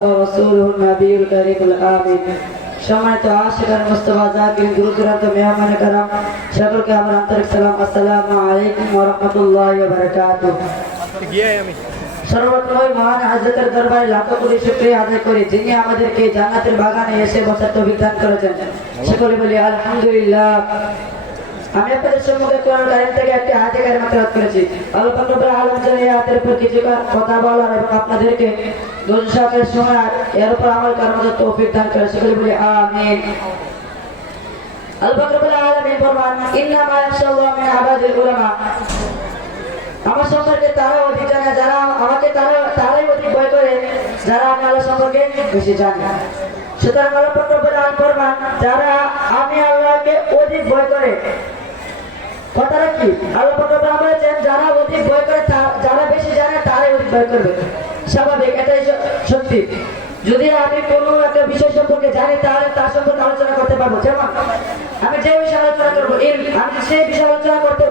রাসূলুহুন নবিয়ুল কারীমুল আমিন। সম্মানিত আশিকার মুস্তাফা জাকির দূরদূরান্ত মেহমান کرام সকলকে আমার আন্তরিক সালাম। আসসালামু আলাইকুম ওয়া রাহমাতুল্লাহি ওয়া বারাকাতুহু। সর্বপ্রথম মহান হযরতের দরবারে লাখো কোটি শুকরিয়া আদায় করি যিনি আমাদেরকে জান্নাতের বাগানে এসে বসার তৌফিক দান করেছেন। সকলে বলি আলহামদুলিল্লাহ। আমি আপনাদের সম্মুখে কোরআন কারীম থেকে একটি আয়াত কারিমা তেলাওয়াত করেছি। আল্লাহ পাক রব্বুল আলামিন যেন এই আয়াতের উপর কিছু কথা বলার এবং আপনাদেরকে ধৈর্য সহকারে শোনার এর উপর আমল করার মতো তৌফিক দান করে। সকলে বলি আমিন। আল্লাহ পাক রব্বুল আলামিন ফরমান ইন্নামা ইয়াখশাল্লাহ মিন ইবাদিল উলামা। আমার সম্পর্কে তারা অধিক জানে যারা আমাকে তারাই অধিক ভয় করে যারা আমি আল্লাহ সম্পর্কে বেশি জানি। সুতরাং আল্লাহ পাক রব্বুল আলামিন ফরমান যারা আমি আল্লাহকে অধিক ভয় করে, কথাটা কি? আল্লাহ পাক রব্বুল আলামিন বলেছেন যারা অধিক ভয় করে যারা বেশি জানে তারাই অধিক ভয় করবে। স্বাভাবিক, এটাই সত্যি। যদি আমি কোনো একটা বিষয় সম্পর্কে জানি তাহলে তার সম্পর্কে আলোচনা করতে পারবো। যেমন আমি যে বিষয়ে আলোচনা করবো আমি সেই বিষয়ে আলোচনা করতে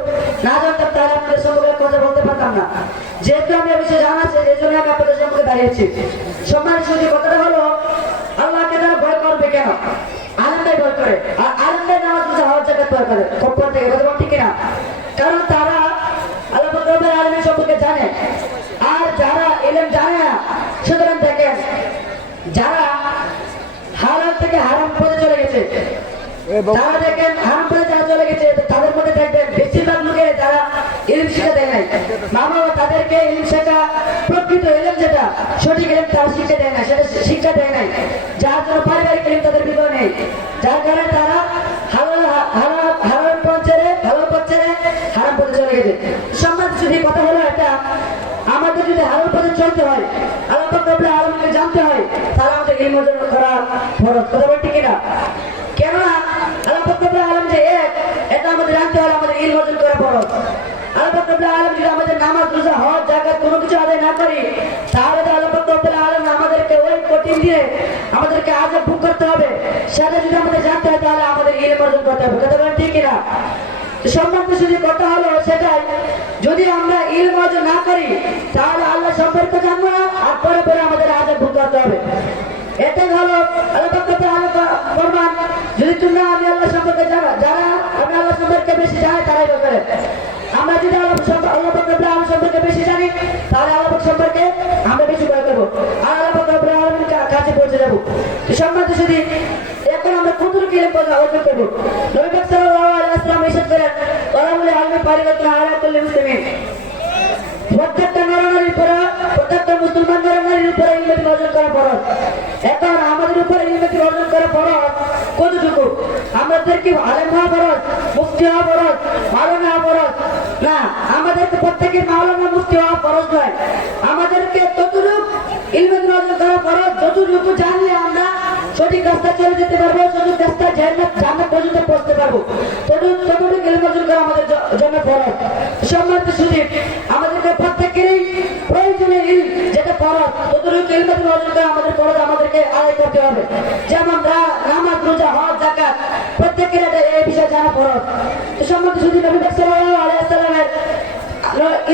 না জানতাম তাহলে আপনাদের সম্পর্কে কথা বলতে পারতাম না। যেহেতু আমি এই বিষয়ে জানা আছে এই জন্য আমি আপনাদের সম্পর্কে দাঁড়িয়েছি। সম্মানিত শুধু কথাটা হলো আল্লাহকে তারা ভয় করবে কেন? আনন্দায় ভয় করে। আর আনন্দায় নামাজ হওয়ার জায়গায় ভয় করে কপ্পর থেকে, কথা বল ঠিক কিনা? কারণ তারা আল্লাহ রব্বুল আলামিন সম্পর্কে জানে। আর যারা ইলম জানে না, সুতরাং দেখেন যারা হারাম থেকে হারাম পথে চলে গেছে, তারা দেখেন হারাম পথে যারা চলে গেছে তাদের মধ্যে দেখবেন বেশিরভাগ লোকে যারা ইলম শিক্ষা দেয় নাই, মা বাবা তাদেরকে ইলম শেখা প্রকৃত ইলম যেটা সঠিক ইলম তারা শিক্ষা দেয় না, সেটা শিক্ষা দেয় নাই। যার জন্য পারিবারিক ইলম তাদের ভিতরে নেই, যার কারণে তারা হারাম পথ ছেড়ে ভালো পথ ছেড়ে হারাম পথে চলে গেছে। সম্মানিত যদি কথা হলো এটা, আমাদের যদি হালাল পথে চলতে হয়, আল্লাহ পাক রব্বুল আলামিনকে জানতে হয়, তাহলে আমাদের ইলম অর্জন করা ফরজ। কথা বল ঠিক কিনা? কেননা আল্লাহ পাক রব্বুল আলামিন যে এক, এটা আমাদের জানতে হলে আমাদের ইলম অর্জন করা ফরজ। আল্লাহ পাক রব্বুল আলামিন যদি আমাদের নামাজ রোজা হজ যাকাত কোনো কিছু আদায় না করি, তাহলে আল্লাহ পাক রব্বুল আলামিন আমাদেরকে ওই কঠিন দিয়ে আমাদেরকে আযাব ভোগ করতে হবে। সেটা যদি আমাদের জানতে হয় তাহলে আমাদের ইলম অর্জন করতে হবে। কথা বল ঠিক কিনা? সম্মানিত যদি কথা হলো সেটাই, যদি আমরা ইলম অর্জন না করি তাহলে আল্লাহ সম্পর্কে জানবো না, আর পরে পরে আমাদের আযাব ভোগ করতে হবে। এটাই হলো আল্লাহ পাক রব্বুল আলামিন ফরমান যদি তোমরা আমি আল্লাহ সম্পর্কে জানো, যারা আমি আল্লাহ সম্পর্কে বেশি জানে তারাই ভয় করে। আমরা যদি আল্লাহ পাক রব্বুল আলামিন সম্পর্কে বেশি জানি তাহলে আল্লাহ পাক সম্পর্কে আমরা বেশি ভয় করবো, আর আল্লাহ পাক রব্বুল আলামিনের কাছে পৌঁছে যাবো। সম্মানিত যদি এখন আমরা কতটুকু ইলম অর্জন করবো? নবী পাক সাল্লাল্লাহু আলাইহি ওয়াসাল্লাম ইরশাদ করেন ওয়ালামুল ইলমি ফারিদাতুন আলা কুল্লি মুসলিমিন। প্রত্যেকটা নরনারীর উপর, প্রত্যেকটা মুসলমান নরনারীর উপর ইলম অর্জন করা ফরজ। এখন আমাদের উপর ইলম অর্জন করা ফরজ কতটুকু? আমাদের কি আলেম হওয়া ফরজ, মুফতি হওয়া ফরজ, মাওলানা হওয়া ফরজ? না, আমাদেরকে প্রত্যেকের মাওলানা মুফতি হওয়া ফরজ নয়। আমাদেরকে ততটুকু ইলম অর্জন করা ফরজ যতটুকু জানলে আমরা সঠিক রাস্তা চলে যেতে পারবো, সঠিক রাস্তা জান্নাত পর্যন্ত পৌঁছতে পারবো, ততটুকু ইলম অর্জন করা আমাদের জন্য ফরজ। সম্মানিত সুধী, আমাদেরকে প্রত্যেকেরই প্রয়োজনীয় ইলম যেটা ফরজ, ততটুকু ইলম অর্জন করা আমাদের ফরজ, আমাদেরকে আদায় করতে হবে। যেমন নামাজ রোজা হজ যাকাত প্রত্যেকের এটা এই বিষয়ে জানা ফরজ। তো সম্মানিত সুধী, নবী সাল্লাল্লাহু আলাইহি ওয়াসাল্লামের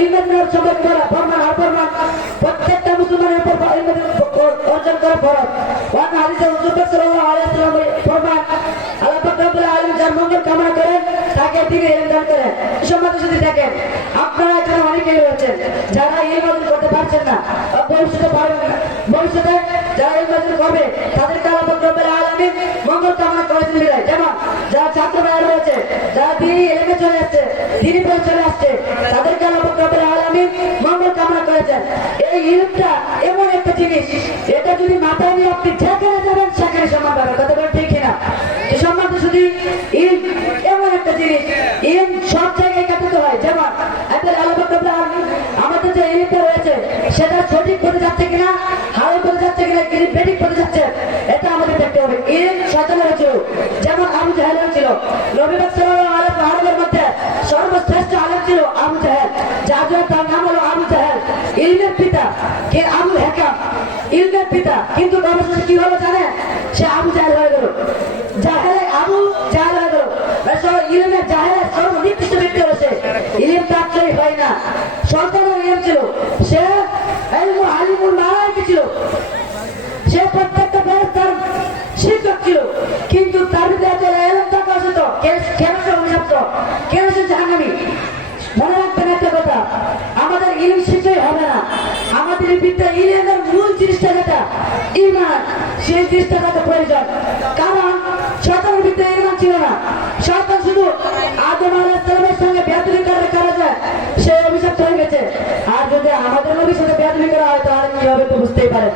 ইলমের সম্পর্কে ফরমান প্রত্যেকটা মুসলমানের উপর অর্জন করা ফরজ। ওয়ান হাদিসে হুজুর সাল্লাল্লাহু আলাইহি ওয়াসাল্লাম ফরমান আল্লাহ পাক রব্বুল আলামিন যার মঙ্গল কামনা করেন তাকে তিনি ইলম দান করেন। সম্মানিত যদি দেখেন আপনারা এখানে অনেকেই রয়েছেন যারা ইলম অর্জন করতে পারছেন না, ভবিষ্যতে পারবেন না। ভবিষ্যতে যারা ইলম অর্জন করবে তাদেরকে আল্লাহ পাক রব্বুল আলামিন মঙ্গল কামনা করেছেন বিদায়। যেমন যারা ছাত্র ভাইরা রয়েছে, যারা দিনী ইলমে চলে আসছে, দিনী পথে চলে আসছে, তাদেরকে আল্লাহ পাক রব্বুল আলামিন মঙ্গল কামনা করেছেন। এই ইলমটা এমন একটা জিনিস, এটা যদি মাথায় নিয়ে আপনি যেখানে যাবেন সেখানে সম্মান পাবেন। কথা বলেন ঠিক কিনা? সম্মানিত শুধু ইলম এমন একটা জিনিস, ইলম সব জায়গায় কাটাতে হয়। যেমন আল্লাহ পাক রব্বুল আলামিন আমাদের যে ইলমটা রয়েছে সেটা সঠিক পথে যাচ্ছে কিনা, হালাল পথে যাচ্ছে কিনা, বেঠিক পথে যাচ্ছে, এটা আমাদের দেখতে হবে। ইলম শয়তানের ছিল, যেমন আবু জাহেলের ছিল। নবী পাক সাল্লাল্লাহু আলাইহি ওয়াসাল্লামের মধ্যে সর্বশ্রেষ্ঠ আলেম ছিল আবু জাহেল, যার তার নাম হলো আবু জাহেল, ইলমের পিতা। কে? আবুল হাকাম, ইলমের পিতা। কিন্তু অবশেষে কি হলো জানেন? সে আবু জাহেল হয়ে গেল, আবু জাহেল হয়ে গেল। ইলমের জাহেলের সর্বনিকৃষ্ট ব্যক্তি হলো সে। ইলম প্রাপ্তই হয় না, সন্তানের ইলম ছিল, সে আলিমুল মালায়েকা ছিল। ছিল, কিন্তু তার ভিতরে এত এলম থাকা উচিত কেন সে অভিশপ্ত, কেন সে জাহান্নামী? মনে রাখবেন একটা কথা, আমাদের ইলম শিখতেই হবে না, আমাদের ভিতরে ইলমের মূল জিনিসটা যেটা ঈমান, সেই জিনিসটা তাকে প্রয়োজন। কারণ শয়তানের ভিতরে ঈমান ছিল না, শয়তান শুধু আদম আলাইহিস সালামের সঙ্গে বেয়াদবি করার কারণে সে অভিশপ্ত হয়ে গেছে। আর যদি আমাদের নবীর সাথে বেয়াদবি করা হয় তাহলে কি হবে তো বুঝতেই পারেন।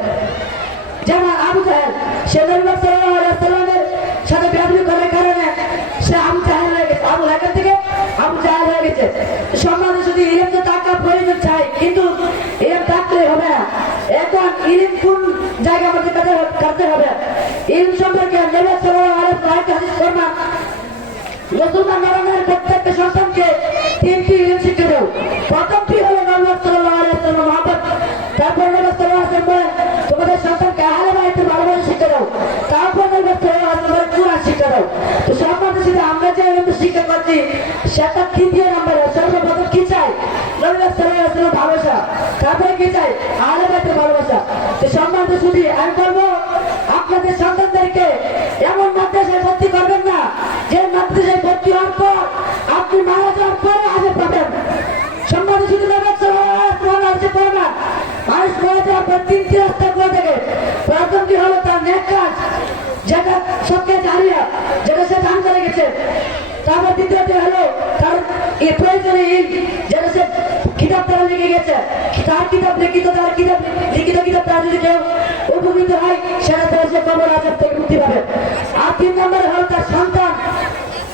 যেমন আবু জাহেল, সে নবী সাল্লাল্লাহু আলাইহি ওয়াসাল্লামের সাথে বেয়াদবি করার কারণে সে আবু জাহেল হয়ে গেছে, আবু লাহাব থেকে আবু জাহেল হয়ে গেছে। সম্মানে শুধু ইলম তো টাকা প্রয়োজন চাই, কিন্তু ইলম থাকলে হবে না। এখন ইলম কোন জায়গা আমাদের কাছে হবে? ইলম সম্পর্কে নবী সাল্লাল্লাহু আলাইহি ওয়াসাল্লাম হাদিস ফরমান, রাসূলুল্লাহ নবীর প্রত্যেকটা সন্তানকে তিনটি ইলম শিক্ষা দাও। প্রথমটি হলো নবী সাল্লাল্লাহু আলাইহি ওয়াসাল্লাম মহব্বত, তারপর নবী সাল্লাল্লাহু আলাইহি ওয়াসাল্লাম বলেন তোমাদের সন্তানকে আহলে বাইতের ভালোবাসা শিক্ষা দাও, তারপর নবী সাল্লাল্লাহু আলাইহি ওয়াসাল্লাম কুরআন শিক্ষা দাও। তো সম্মানিত সাথে আমরা যে শিক্ষা করছি সেটা তৃতীয় নম্বরে। সর্বপ্রথম কি চাই? নবী সাল্লাল্লাহু আলাইহি ওয়াসাল্লাম ভালোবাসা, তারপরে কি চাই? আহলে বাইতের ভালোবাসা। তো সম্মানিত শুধু আমি বলবো আপনাদের সন্তানদেরকে এমন মাদ্রাসায় ভর্তি করবেন না যে মাদ্রাসায় ভর্তি হওয়ার পর আপনি মারা যাওয়ার পরে আজব পাবেন। সম্মানিত শুধু নবী সাল্লাল্লাহু আলাইহি ওয়াসাল্লাম পড়ে না, মানুষ মারা যাওয়ার পর তিনটি রাস্তা করে থাকে। প্রথমটি হলো তার নেক কাজ, যেটা সবকে জারিয়া, যেটা সে দান করে গেছে। তারপর দ্বিতীয়টি হলো তার প্রয়োজনীয় ইলম, যেটা সে কিতাব তারা লিখে গেছে, তার কিতাব লিখিত, তার কিতাব লিখিত কিতাব তার যদি কেউ উপকৃত হয় সেটা তারা সে কবর আযাব থেকে মুক্তি পাবে। আর 3 নম্বরে হলো তার সন্তান,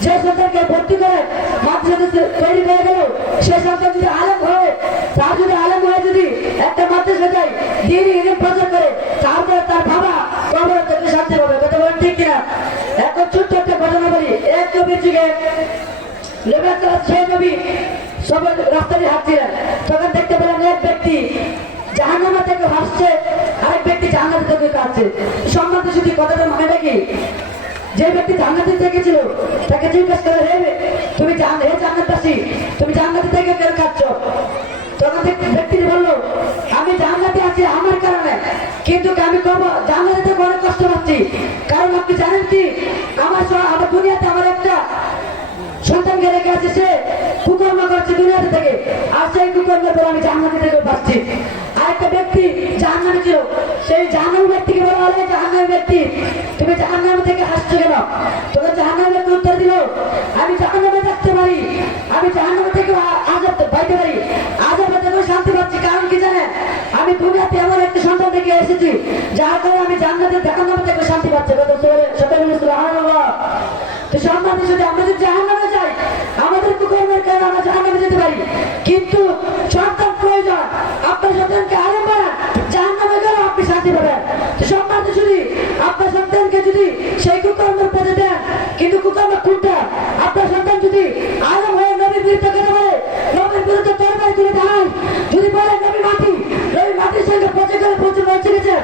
যে সন্তানকে ভর্তি করে মাদ্রাসাতে তৈরি হয়ে গেল, সে সন্তান যদি আলেম হয়, তার যদি আলেম হয়, যদি একটা মাদ্রাসা যায় দিনই ইলম প্রচার করে, তারপরে তার বাবা কবর থেকে শান্তি পাবে। কথা বলেন ঠিক কিনা? এখন ছোট্ট একটা ঘটনা বলি। এক নবীর যুগে নবী সবাই রাস্তা দিয়ে হাঁটছিলেন, তখন দেখতে পেলেন এক ব্যক্তি জাহান্নামে থেকে ভাসছে, আরেক ব্যক্তি জান্নাত থেকে কাটছে। সম্মানিত শুধু কথাটা মনে রাখি, যে ব্যক্তি জান্নাতে থেকেছিল তাকে জিজ্ঞেস করে, হে তুমি জান্নাতবাসী, তুমি জান্নাতে থেকে কেন কাটছ? তখন ব্যক্তি বললো, আমি জান্নাতে আছি আমার কারণে, কিন্তু আমি জান্নাতে থেকে অনেক কষ্ট পাচ্ছি। কারণ আপনি জানেন কি, আমার দুনিয়াতে আমার একটা সন্তানকে রেখে আছে, সে কুকর্ম করছে দুনিয়াতে থেকে, আর সেই কুকর্মের পর আমি জান্নাতে থেকে বাঁচছি। আরেকটা ব্যক্তি জাহান্নামে ছিল, সেই জাহান্নামী ব্যক্তিকে বলা হলো, জাহান্নামী ব্যক্তি তুমি জাহান্নাম থেকে আসছো কেন? তখন জাহান্নামী ব্যক্তি উত্তর দিল, আমি জাহান্নামে থাকতে পারি, আমি জাহান্নাম থেকে আযাব পাইতে পারি, আযাব থেকে শান্তি পাচ্ছি। কারণ কি জানেন? আমি দুনিয়াতে এমন একটা সন্তান থেকে এসেছি যার কারণে আমি জান্নাতের জাহান্নাম থেকে শান্তি পাচ্ছি। সুবহানাল্লাহ। তো সম্মানিত যদি আমরা যদি জাহান্নামে যাই, আমাদের কুকর্মের কারণে আমরা জাহান্নামে যেতে পারি, কিন্তু সন্তান প্রয়োজন। আপনার সন্তানকে আলেম বানান, জাহান্নামে গেলেও আপনি শান্তি পাবেন। তো সম্মানিত যদি আপনার সন্তানকে যদি সেই কুকর্মের পথে দেন, কিন্তু কুকর্ম কোনটা? আপনার সন্তান যদি আলেম হয়ে নবীর বিরুদ্ধে কথা বলে, নবীর বিরুদ্ধে তরবারি তুলে দাঁড়ায়, যদি বলে নবী মাটি, নবী মাটির সঙ্গে পচে গেলে প্রচুর মরছে গেছে,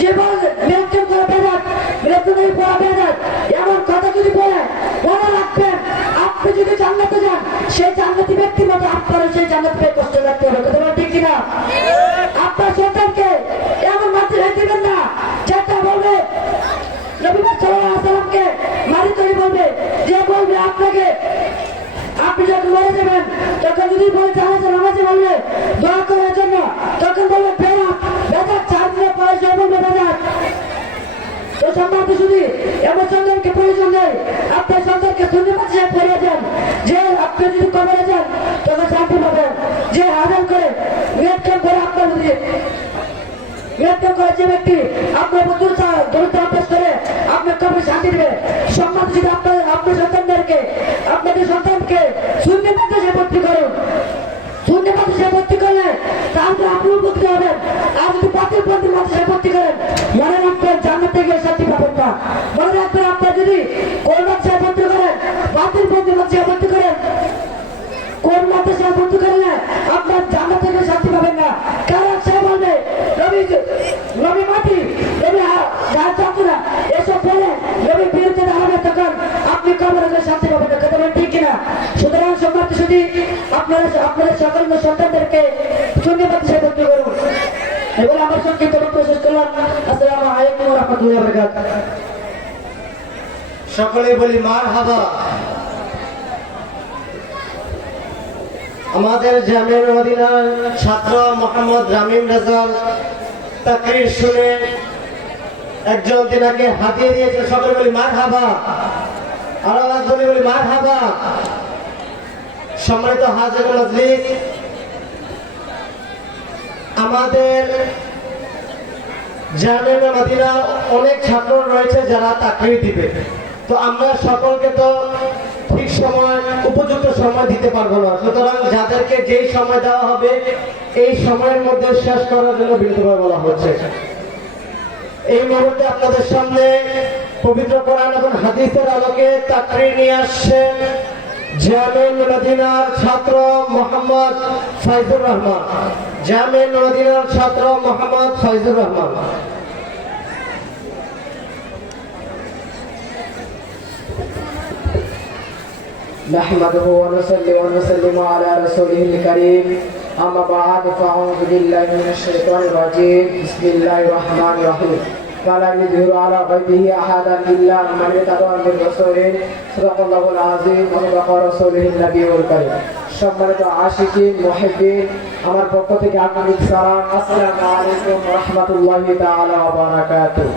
যে বলে বিরক্তম করা বেদাত, বিরক্তম পড়া বেদাত, এমন কথা যদি বলে, মনে রাখবেন আপনি যদি জান্নাতে যান, সেই জান্নাতি ব্যক্তির মতো আপনারা সেই জান্নাত পেয়ে কষ্ট করতে হবে। কথা বলা ঠিক কিনা? আপনার সন্তানকে এমন মাদ্রাসায় দিবেন না যেটা বলবে নবী সাল্লাল্লাহু আলাইহি ওয়াসাল্লামকে মারি তৈরি বলবে, যে বলবে আপনাকে, আপনি যখন মরে যাবেন তখন যদি বলে জানাজা নামাজে বলবে দোয়া করার জন্য, তখন বলবে বেদাত, বেদাত 4 দিনের পরে সে বলবে বেদাত। তো সম্মানিত শুধু এমন সন্তানকে প্রয়োজন নেই, আপনার সন্তানকে সুন্নি মাদ্রাসায় পড়িয়ে যান, যে আপনি যদি কবরে যান তখন শান্তি পাবেন। যে আদান করে নিয়ন্ত্রণ করে, আপনার যদি নিয়ন্ত্রণ করে যে ব্যক্তি আপনার দূরত্ব অভ্যাস করে আপনার কবরে শান্তি দেবে। সম্মানিত যদি আপনার সন্তানদেরকে, আপনাদের সন্তানকে সুন্নি মাদ্রাসায় ভর্তি করুন। সুন্নি মাদ্রাসায় ভর্তি করলে তাহলে আপনি উপকৃত হবেন। আর যদি বাতিলপন্থী মাদ্রাসায় ভর্তি করেন, মনে রাখবেন জান্নাতে গিয়ে শান্তি পাবেন না। মনে রাখবেন আপনার যদি কোন মাদ্রাসায় ভর্তি করেন, বাতিলপন্থী মাদ্রাসায় ভর্তি করেন, কোন মাদ্রাসায় ভর্তি করলে আপনার জান্নাতে গিয়ে শান্তি পাবেন না। কারণ সে বলবে নবী মাটি, নবী না, এসব বলে নবীর বিরুদ্ধে দাঁড়াবে, তখন আপনি কবরে গিয়ে শান্তি পাবেন না। কথা বলেন ঠিক কিনা? সুতরাং সম্মানিত শুধু আপনাদের সকল সন্তানদেরকে সুন্নি মাদ্রাসায় ভর্তি করুন। এবার আমার সংক্ষিপ্ত বক্তব্য শেষ করলাম। আসসালামু আলাইকুম ওয়া রাহমাতুল্লাহি ওয়া বারাকাতুহু। সকলে বলি মারহাবা। আমাদের জামিয়া মদিনার ছাত্র মোহাম্মদ রামিম রেজাল তাকরীর শুনে একজন তিনাকে হাতিয়ে দিয়েছে, সকলে বলি মারহাবা। আরো বলি বলি মারহাবা। সম্মানিত হাজির মজলিস, আমাদের জামিয়া মদিনা অনেক ছাত্র রয়েছে যারা তাকরীর দিবে, তো আমরা সকলকে তো ঠিক সময় উপযুক্ত সময় দিতে পারবো না, সুতরাং যাদেরকে যেই সময় দেওয়া হবে এই সময়ের মধ্যে শেষ করার জন্য বিনীতভাবে বলা হচ্ছে। এই মুহূর্তে আপনাদের সামনে পবিত্র কোরআন এবং হাদিসের আলোকে তাকরীর নিয়ে আসছেন জামিয়া মদিনার ছাত্র মোহাম্মদ ফয়জুর রহমান। জামিয়া মদিনার ছাত্র মোহাম্মদ ফয়জুর রহমান। نحمده ونصلي ونسلم على رسوله الكريم أما بعد فأعوذ بالله من الشيطان الرجيم بسم الله الرحمن الرحيم فلا يظهر على غيبه أحدا إلا من ارتضى من رسول صدق الله العظيم وصدق رسوله النبي الكريم। সম্মানিত আশিকিন মুহিব্বিন, আমার পক্ষ থেকে আপনাদের সালাম, আসসালামু আলাইকুম ওয়া রাহমাতুল্লাহি তাআলা ওয়া বারাকাতুহু।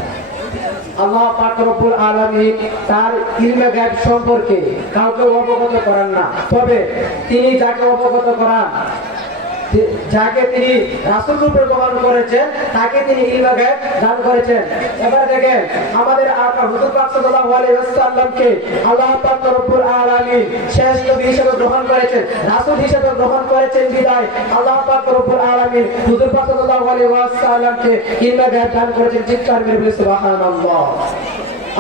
আল্লাহ পাক রব্বুল আলামিন তার ইলমে গায়ব সম্পর্কে কাউকে অবগত করান না, তবে তিনি যাকে অবগত করান, যাকে তিনি রাসূল রূপে গ্রহণ করেছেন, তাকে তিনি ইলমে গায়ব দান করেছেন। এবার দেখেন, আমাদের আকা হুজুর পাক সাল্লাল্লাহু আলাইহি ওয়াসাল্লামকে আল্লাহ পাক রব্বুল আলামিন শেষ নবী হিসেবে গ্রহণ করেছেন, রাসূল হিসেবে গ্রহণ করেছেন বিদায় আল্লাহ পাক রব্বুল আলামিন হুজুর পাক সাল্লাল্লাহু আলাইহি ওয়াসাল্লামকে ইলমে গায়ব দান করেছেন। চিৎকার মেরে বলি সুবহানাল্লাহ।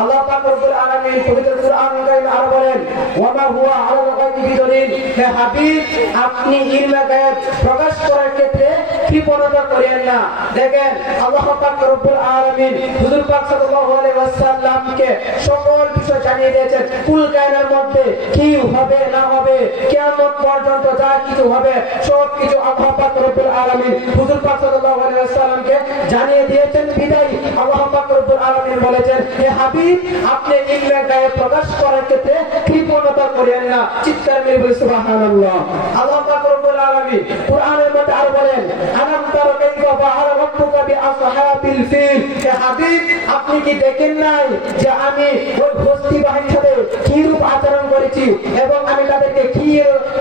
আল্লাহ পাক রব্বুল আলামিন পবিত্র কুরআন কারীমে আরো বলেন, ওয়া মা হুয়া আলাল গায়বি বিদলিল, হে হাবিব আপনি ইলমে গায়ব প্রকাশ করার ক্ষেত্রে কৃপণতা করেন না। দেখেন, আল্লাহ পাক রব্বুল আলামিন হুজুর পাক সাল্লাল্লাহু আলাইহি ওয়াসাল্লামকে সকল বিষয় জানিয়ে দিয়েছেন। কুল কায়নার মধ্যে কি হবে না হবে, কিয়ামত পর্যন্ত যা কিছু হবে সব কিছু আল্লাহ পাক রব্বুল আলামিন হুজুর পাক সাল্লাল্লাহু আলাইহি ওয়াসাল্লামকে জানিয়ে দিয়েছেন বিদায় আল্লাহ পাক রব্বুল আলামিন বলেছেন, হে হাবিব আপনি ইলমে গায়ব প্রকাশ করার ক্ষেত্রে কৃপণতা করেন না। চিৎকার মেরে বলি সুবহানাল্লাহ। আল্লাহ পাক রব্বুল আলামিন কুরআনের মধ্যে আরো বলেন, আলাম তারা কাইফা ফাআলা রাব্বুকা বিআসহাবিল ফিল, হে হাবিব আপনি কি দেখেন নাই যে আমি ওই বস্তি বাহিনীর সাথে কি রূপ আচরণ করেছি এবং আমি তাদেরকে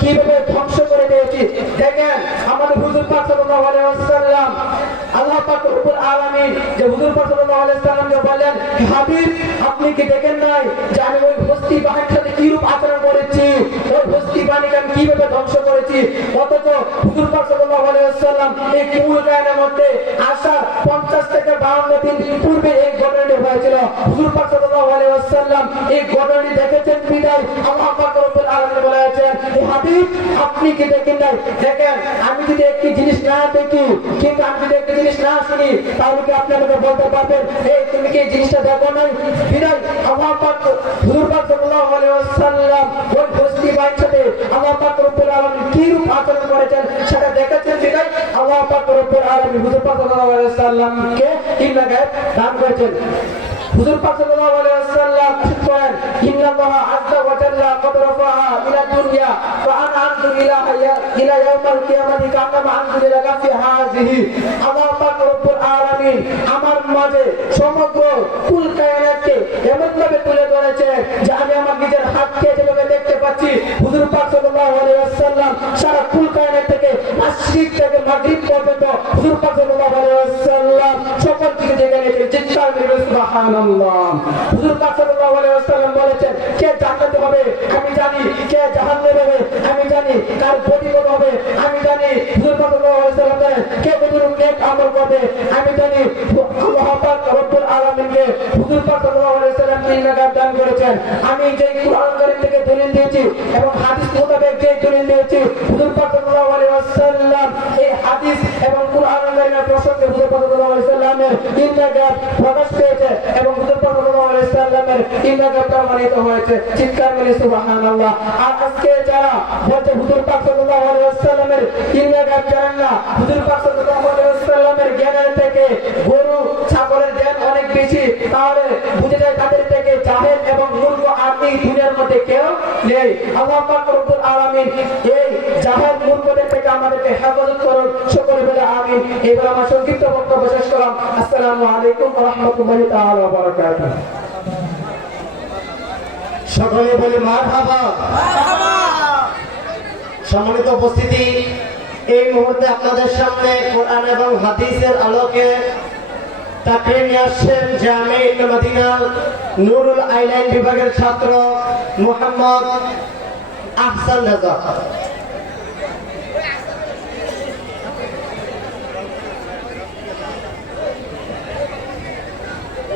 কিভাবে ধ্বংস করে দিয়েছি। দেখেন, আমাদের হুজুর পাক সাল্লাল্লাহু আলাইহি ওয়াসাল্লাম আল্লাহ পাক রব্বুল আলামিন যে হুজুর পাক সাল্লাল্লাহু আলাইহি ওয়াসাল্লামকে বলেন, হে হাবিব আপনি কি দেখেন নাই যে আমি ওই বস্তি বাহিনীর সাথে কি রূপ আচরণ করেছি, ওই বস্তি বাহিনীকে আমি কিভাবে ধ্বংস করেছি। অথচ হুজুর পাক সাল্লাল্লাহু আলাইহি ওয়াসাল্লাম এই কুল কায়নার মধ্যে আসার 50 থেকে 52 দিন পূর্বে এই ঘটনাটি হয়েছিল। হুজুর পাক সাল্লাল্লাহু আলাইহি ওয়াসাল্লাম এই ঘটনাটি দেখেছেন বিদায় আল্লাহ পাক রব্বুল আলামিন বলেছেন, হে হাবিব আপনি কি দেখেন নাই। দেখেন, আমি যদি একটি জিনিস না দেখি কিন্তু আমি যদি একটি জিনিস না শুনি, তাহলে কি আপনি আমাকে বলতে পারবেন এই তুমি কি এই জিনিসটা দেখো নাই। বিদায় আল্লাহ পাক হুজুর পাক সাল্লাল্লাহু আলাইহি ওয়াসাল্লাম ওই বস্তি বাহিনীর সাথে আল্লাহ পাক রব্বুল আলামিন কি রূপ আচরণ করেছেন সেটা দেখেছেন বিদায় আল্লাহ পাক রব্বুল আলামিন হুজুর পাক সাল্লাল্লাহু আলাইহি ওয়াসাল্লামকে ইলমে গায়ব দান করেছেন। হুজুর পাক সাল্লাল্লাহু আলাইহি ওয়াসাল্লাম বলেন, ইন্নাল্লাহা আযজা ওয়া জাল্লা ক্বাদ রাফা'a ইলা দুনিয়া ওয়া আনা আনজুরু ইলা ইয়াউমিল কিয়ামাতি কান্নামা আনজুরু ইলা কাফি হাযিহি। আল্লাহ পাক রব্বুল আলামিন আমার মাঝে সমগ্র কুল কায়নাতকে এমনভাবে তুলে ধরেছে যে আমি আমার নিজের হাতকে যেভাবে দেখতে পাচ্ছি, হুজুর পাক সাল্লাল্লাহু আলাইহি ওয়াসাল্লাম সারা কুল কায়নাত থেকে মাশরিক থেকে মাগরিব পর্যন্ত হুজুর পাক সাল্লাল্লাহু আলাইহি ওয়াসাল্লাম সকল কিছু দেখে নিয়েছেন। চিৎকার মেরে সুবহানাল্লাহ। হুজুর পাক সাল্লাল্লাহু আলাইহি ওয়াসাল্লাম বলেছেন, কে জান্নাতে হবে আমি জানি, কে জাহান্নামে হবে আমি জানি, কার প্রতিফল হবে আমি জানি। হুজুর পাক সাল্লাল্লাহু আলাইহি ওয়াসাল্লাম বলেন, কে কতটুকু নেক আমল করবে আমি জানি। আল্লাহ পাক রব্বুল আলামিনকে হুজুর পাক সাল্লাল্লাহু আলাইহি ওয়াসাল্লাম ইলমে গায়ব দান করেছেন। আমি যে কুরআন কারীম থেকে দলিল দিয়েছি এবং হাদিস মোতাবেক যে দলিল দিয়েছি, হুজুর পাক সাল্লাল্লাহু আলাইহি ওয়াসাল্লাম এই হাদিস এবং কুরআন কারীমের প্রসঙ্গে হুজুর পাক সাল্লাল্লাহু আলাইহি ওয়াসাল্লামের ইলমে গায়ব প্রকাশ পেয়েছে এবং হুজুর পাক সাল্লাল্লাহু আলাইহি ওয়াসাল্লামের ইলমে গায়ব প্রমাণিত হয়েছে। চিৎকার মেরে সুবহানাল্লাহ। আর আজকে যারা বলছে হুজুর পাক সাল্লাল্লাহু আলাইহি ওয়াসাল্লামের ইলমে গায়ব জানেন না, হুজুর পাক সাল্লাল্লাহু আলাইহি ওয়াসাল্লামের জ্ঞানের থেকে গরু ছাগলের জ্ঞান অনেক বেশি, তাহলে বুঝে যায় তাদের থেকে জাহেল এবং মূর্খ এই দুনিয়ার মধ্যে কেউ নেই। আল্লাহ পাক রব্বুল আলামিন এই জাহাল মূর্খদের থেকে আমাদেরকে হেফাজত করুন, সকলে বলে আমিন। এবার আমার সংক্ষিপ্ত বক্তব্য শেষ করলাম। আসসালামু আলাইকুম ওয়া রাহমাতুল্লাহি তাআলা ওয়া বারাকাতুহু। সকলে বলে মারহাবা। সম্মানিত উপস্থিতি, এই মুহূর্তে আপনাদের সামনে কোরআন এবং হাদিসের আলোকে তাকরীর নিয়ে আসছেন জামে ইবনে মদিনা নুরুল আইলাইন বিভাগের ছাত্র মোহাম্মদ আহসান রাজা।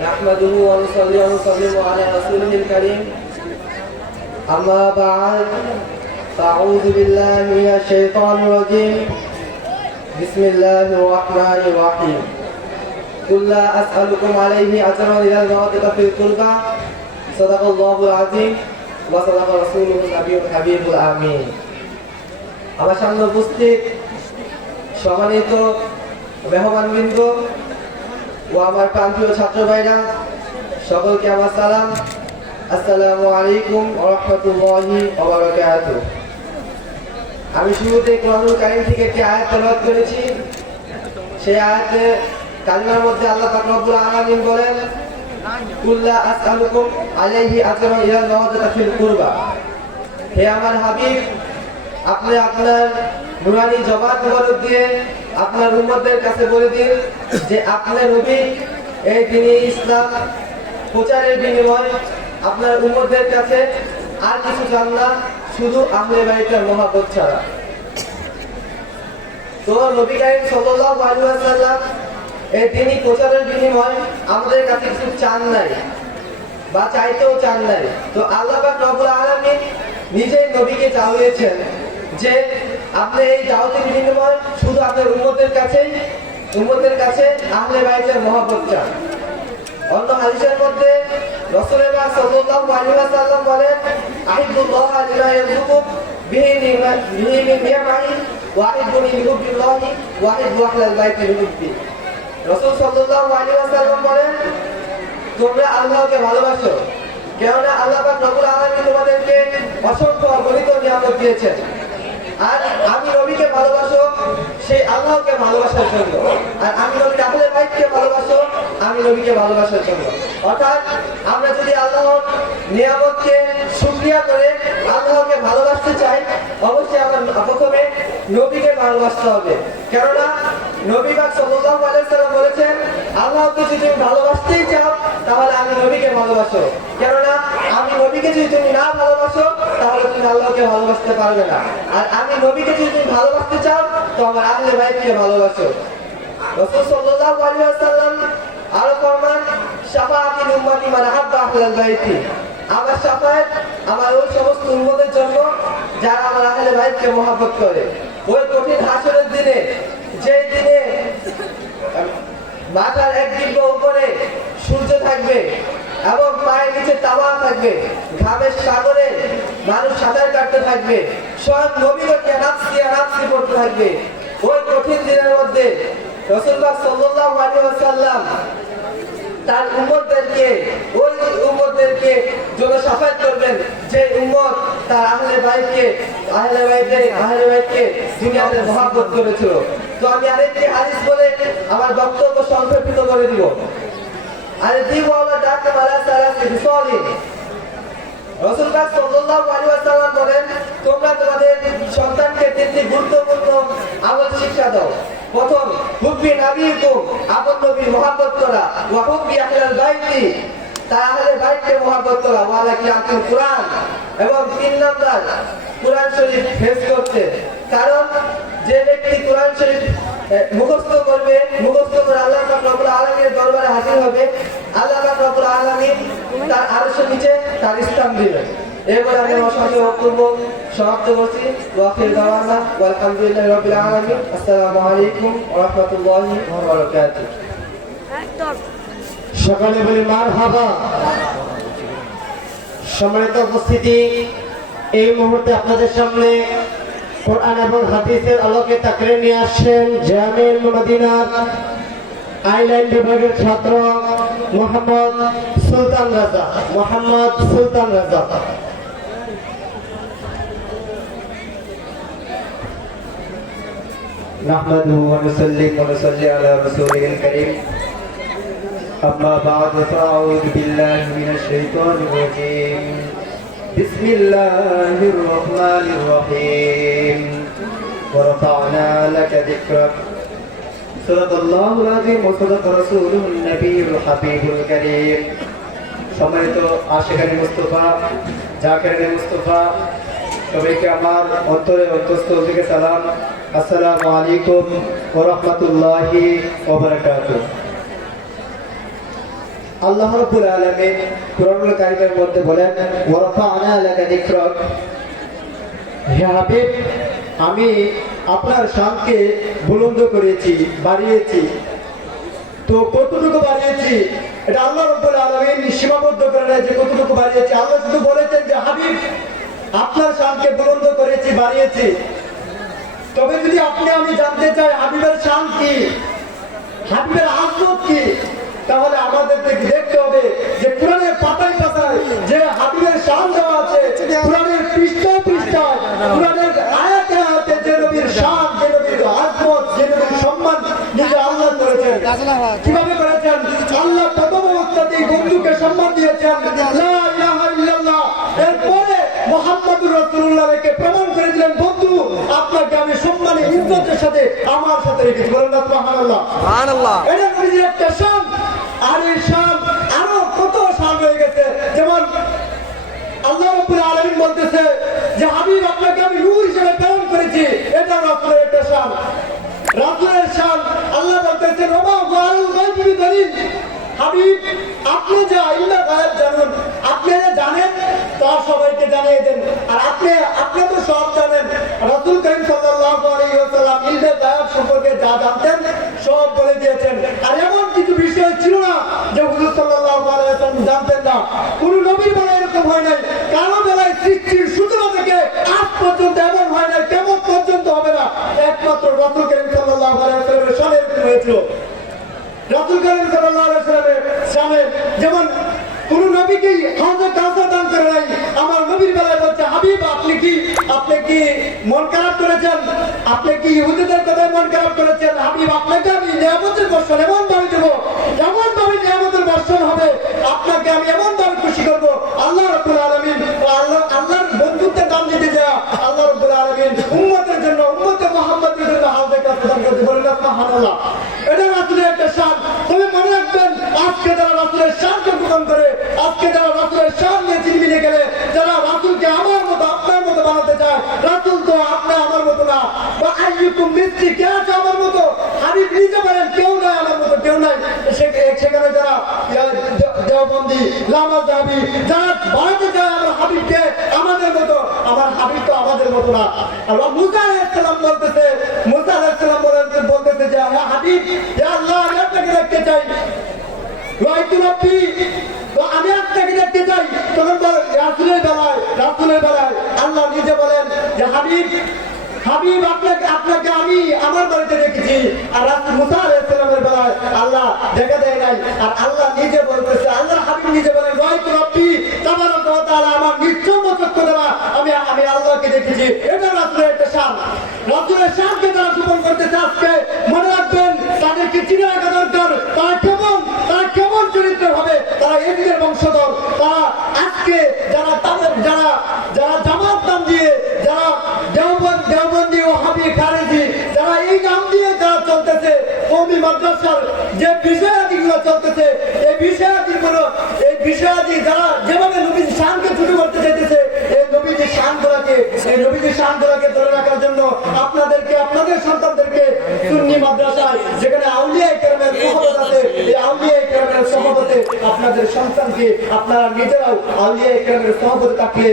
نحمده ونصلي ونسلم على رسوله الكريم أما بعد فأعوذ بالله من الشيطان الرجيم بسم الله الرحمن الرحيم قل لا أسألكم عليه أجرا إلا المودة في القربى صدق الله العظيم وصدق رسوله النبي الحبيب الآمين আমার সামনে উপস্থিত সম্মানিত মেহমানবৃন্দ ও আমার প্রান্তীয় ছাত্র ভাইরা, সকলকে আমার সালাম। আসসালামু আলাইকুম ওয়া রাহমাতুল্লাহি ওয়া বারাকাতুহু। আমি শুরুতে কোরআনুল কারীম থেকে একটি আয়াত তেলাওয়াত করেছি। সেই আয়াতে কালিমার মধ্যে আল্লাহ পাক রব্বুল আলামিন বলেন, কুল লা আসআলুকুম আলাইহি আজরান ইলা মাওয়াদাতা ফিল কুরবা। হে আমার হাবিব, আপনি আপনার নুরানি জবান মুবারক দিয়ে আপনার উম্মতদের কাছে বলে দিন যে আপনার নবী এই দিনে ইসলাম প্রচারের বিনিময় আপনার উম্মতদের কাছে আর কিছু চান না, শুধু আহলে বাইতের মহব্বত ছাড়া। তো নবী কারীম সাল্লাল্লাহু আলাইহি ওয়াসাল্লাম এই দিনই প্রচারের বিনিময় আমাদের কাছে কিছু চান নাই বা চাইতেও চান নাই। তো আল্লাহ পাক রব্বুল আলামিন নিজেই নবীকে চাইয়েছেন যে আপনি এই দাওয়াতের বিনিময় শুধু আপনার উম্মতের কাছে আহলে বাইতের মহব্বত চান। অন্য হাদিসের মধ্যে রাসূলুল্লাহ সাল্লাল্লাহু আলাইহি ওয়াসাল্লাম বলেন, আহিবুল্লাহ লিল্লাহি ইয়ারযুকুম বিহি মিন নি'মাহি ওয়া আহিবুনি লিহুবিল্লাহি ওয়া আহিবু আহলাল বাইতি লিহুব্বি। রাসূল সাল্লাল্লাহু আলাইহি ওয়াসাল্লাম বলেন, তোমরা আল্লাহকে ভালোবাসো, কেননা আল্লাহ পাক রব্বুল আলামিন তোমাদেরকে অসংখ্য অগণিত নিয়ামত দিয়েছেন। আর আমি নবীকে ভালোবাসো সেই আল্লাহকে ভালোবাসার জন্য, আর আমি নবীর আহলে বাইতকে ভালোবাসো আমি নবীকে ভালোবাসার জন্য। অর্থাৎ আমরা যদি আল্লাহর নিয়ামতকে শুকরিয়া করে আল্লাহকে ভালোবাসতে চাই, অবশ্যই আমরা প্রথমে নবীকে ভালোবাসতে হবে। কেননা নবী পাক সাল্লাল্লাহু আলাইহি ওয়াসাল্লাম বলেছেন, আল্লাহকে যদি তুমি ভালোবাসতেই চাও তাহলে আমি নবীকে ভালোবাসো, কেননা আমি নবীকে যদি তুমি না ভালোবাসো তাহলে তুমি আল্লাহকে ভালোবাসতে পারবে না। আর আমি নবীকে যদি তুমি ভালোবাসতে চাও তো আমার আহলে বাইতকে ভালোবাসো। রাসূল সাল্লাল্লাহু আলাইহি ওয়াসাল্লাম আরো ফরমান, শাফাআতি উম্মতি মান আহাব্বা আহলাল বাইতি। আমার শাফায়াত আমার ওই সমস্ত উম্মতের জন্য যারা আমার আহলে বাইতকে মহব্বত করে। ওই কঠিন হাসরের দিনে, যে দিনে মাথার এক ডিম্ব উপরে সূর্য থাকবে এবং পায়ের নিচে তাওয়া থাকবে, ঘামের সাগরে মানুষ সাঁতার কাটতে থাকবে, স্বয়ং নবীকে নাফসি করতে থাকবে। ওই কঠিন দিনের মধ্যে রাসূলুল্লাহ সাল্লাল্লাহু আলাইহি ওয়াসাল্লাম তার উম্মতদেরকে জন্য শাফায়াত করবেন, যে উম্মত তার আহলে বাইতকে দুনিয়াতে মহব্বত করেছিল। তো আমি আরেকটি হাদিস বলে আমার বক্তব্য সংক্ষেপিত করে দিব। রাসূলুল্লাহ সাল্লাল্লাহু আলাইহি ওয়াসাল্লাম বলেন, তোমরা তোমাদের সন্তানকে তিনটি গুরুত্বপূর্ণ আমল শিক্ষা দাও। প্রথম, হুব্বি নাবিয়িকুম, আপন নবীর মহব্বত করা, ওয়া হুব্বি আহলাল বাইতি, তার আহলে বাইতকে মহব্বত করা, ওয়া লা কিরাতুল কুরআন, এবং 3 নাম্বার কুরআন শরীফ হেফজ করতে। কারণ যে ব্যক্তি কুরআন শরীফ মুখস্থ করে আল্লাহ পাক রব্বুল আলামিনের দরবারে হাজির হবে, আল্লাহ পাক রব্বুল আলামিন তার আরশের নিচে তার স্থান দিবেন। এরপর আমি আমার সাথে বক্তব্য সমাপ্ত করছি। ওয়া আখিরু দাওয়ানা আলহামদুলিল্লাহি রাব্বিল আলামিন। আসসালামু আলাইকুম ওয়া রাহমাতুল্লাহি ওয়া বারাকাতুহু। সকালে বলি মারহাবা। সম্মানিত উপস্থিতি, এই মুহূর্তে আপনাদের সামনে কোরআন এবং হাদিসের আলোকে তাকরীর নিয়ে আসছেন জামে ইবনে মদিনা আইলাইন বিভাগের ছাত্র মোহাম্মদ সুলতান রাজা। মোহাম্মদ সুলতান রাজা। نحمده ونصلي ونصلي على رسوله الكريم أما بعد فأعوذ بالله من الشيطان الرجيم بسم الله الرحمن الرحيم ورفعنا لك ذكرك صدق الله العظيم وصدق رسوله النبي الحبيب الكريم সম্মানিত আশিকানি মুস্তাফা জাকিরানি মুস্তাফা সবাইকে আমার অন্তরস্থল থেকে সালাম। আসসালামু আলাইকুম ওয়া রাহমাতুল্লাহি ওয়া বারাকাতুহু। আল্লাহ রাব্বুল আলামিন কুরআনুল কারীমের মধ্যে বলেন ওয়া রাফা'না লাকা যিকরাক, হে হাবিব, আমি আপনার শানকে বুলন্দ করেছি, বাড়িয়েছি। তো কতটুকু বাড়িয়েছি এটা আল্লাহ রাব্বুল আলামিন সীমাবদ্ধ করে নাই যে কতটুকু বাড়িয়েছি। আল্লাহ শুধু বলেছেন যে হাবিব আপনার শানকে বুলন্দ করেছি, বাড়িয়েছি। তবে যদি আপনি আমি জানতে চাই হাবিবের শান কি, হাবিবের আজমত কি, তাহলে আমাদের দেখতে হবে যে কোরআনের পাতায় পাতায় যে হাবিবের শান দেওয়া আছে, কোরআনের পৃষ্ঠায় পৃষ্ঠায়, কোরআনের আয়াতে আয়াতে যে নবীর শান, যে নবীর আজমত, যে নবীর সম্মান নিজে আল্লাহ করেছেন। কিভাবে করেছেন? আল্লাহ প্রথম অবস্থাতেই বন্ধুকে সম্মান দিয়েছেন, লা ইলাহা ইল্লাল্লাহ। এরপরে মুহাম্মদুর রাসূলুল্লাহকে প্রমাণ করে দিলেন, বন্ধু আপনাকে আমি সম্মানে ইজ্জতের সাথে আমার সাথে রেখেছি। বলেন না সুবহানাল্লাহ। সুবহানাল্লাহ। এটা নবীর একটা শান। আর এই শান আরো কত শান হয়ে গেছে। যেমন আল্লাহ রাব্বুল আলামিন বলতেছে যে হাবিব আপনাকে আমি নূর হিসেবে প্রেরণ করেছি, এটা রাসূলের একটা শান। রাসূলের শান আল্লাহ বলতেছেন ওমা ওয়ালুল গায়বি দলিল, হাবিব আপনি যা ইল্লা গায়ব জানেন, আপনি যা জানেন তা সবাইকে জানিয়ে দেন। আর আপনি তো সব জানেন। রাসূল করিম সাল্লাল্লাহু আলাইহি ওয়াসাল্লাম ইলমে গায়ব সম্পর্কে যা জানতেন সব বলে দিয়েছেন। আর এমন কিছু বিষয় ছিল না যে হুজুর সাল্লাল্লাহু আলাইহি ওয়াসাল্লাম জানতেন না। কোন নবীর বেলায় এরকম হয় নাই, কারো বেলায় সৃষ্টির সূচনা থেকে আজ পর্যন্ত এমন হয় নাই, কেমন পর্যন্ত হবে না। একমাত্র রাসূল করিম সাল্লাল্লাহু আলাইহি ওয়াসাল্লামের শানে এরকম হয়েছিল। রাসূল করিম সাল্লাল্লাহু আলাইহি ওয়াসাল্লামের শানে যেমন কোন নবীকেই হাউজে কাউসার দান করে নাই, আমার নবীর বেলায় বলছে হাবিব আপনি কি মন খারাপ করেছেন, আপনি কি ইহুদিদের কথায় মন খারাপ করেছেন, হাবিব আপনাকে আমি নিয়ামতের বর্ষণ এমন ভাবে দেবো, এমন ভাবে নিয়ামতের বর্ষণ হবে, আপনাকে আমি এমন ভাবে খুশি করবো। আল্লাহ রাব্বুল আলামিন আল্লাহর বন্ধুত্বের দাম দিতে যা আল্লাহ রাব্বুল আলামিন উম্মতের জন্য, উম্মতে মুহাম্মাদের জন্য হাউজে কাউসার দান করতে বলেন সুবহানাল্লাহ। এটা রাসূলের একটা শান। তবে মনে রাখবেন আজকে যারা রাসূলের শানকে গোপন করে, আজকে যারা রাসূলের শান নিয়ে চিনমিনে গেলে, যারা রাসূলকে আমার মতো আপনার মতো বানাতে চায়, রাসূল তো আপনি আমার মতো না। বা আইয়ুকুম মিসলি, কে আছে আমার মতো? হাবিব নিজে বলেন কেউ নাই আমার মতো, কেউ নাই। সেখানে যারা দেওবন্দি লামাজাবি যারা বানাতে চায় আমার হাবিবকে আমাদের মতো, আমার হাবিব তো আমাদের মতো না। আর মুসা আলাইহিস সালাম বলতেছে, মুসা আলাইহিস সালাম বলতেছে যে হাবিব ইয়া আল্লাহ আমি আপনাকে দেখতে চাই, রাইতু রাব্বি, তো আমি আপনাকে দেখতে চাই। তখন রাসূলের বেলায় আল্লাহ নিজে বলেন যে হাবিব আপনাকে আমি আমার বাড়িতে দেখেছি। আর রাসূল মুসা আলাইহিস সালামের বেলায় আল্লাহ দেখা দেয় নাই। আর আল্লাহ নিজে বলতেছে, আল্লাহর হাবিব নিজে বলেন রাইতু রাব্বি তাবারাকা ওয়া তাআলা, আমার নিশ্চয় চক্ষু দ্বারা আমি আল্লাহকে দেখেছি। এটা রাসূলের একটা শান। রাসূলের শানকে যারা গোপন করতেছে আজকে মনে রাখবেন তাদেরকে চিনে রাখা দরকার। তারা কেমন চরিত্রের হবে, তারা এদিনের বংশধর। তারা আজকে যারা জামাত নাম দিয়ে, যারা দেওবন্দি ও হাবি খারেজি, যারা এই নাম দিয়ে যারা চলতেছে, কওমি মাদ্রাসার যে বিষয়াদিগুলো চলতেছে, এই বিষয়াদি যারা যেভাবে নবীর শানকে ছোট করতে চাইতেছে, এই নবীর শানগুলোকে ধরে রাখার জন্য আপনাদের সন্তানদেরকে সুন্নি মাদ্রাসায় যেখানে আউলিয়া কেরামের সোহবত আছে, এই আউলিয়া কেরামের সোহবতে আপনাদের সন্তানকে আপনারা নিজেরাও আউলিয়া কেরামের সোহবতে থাকলে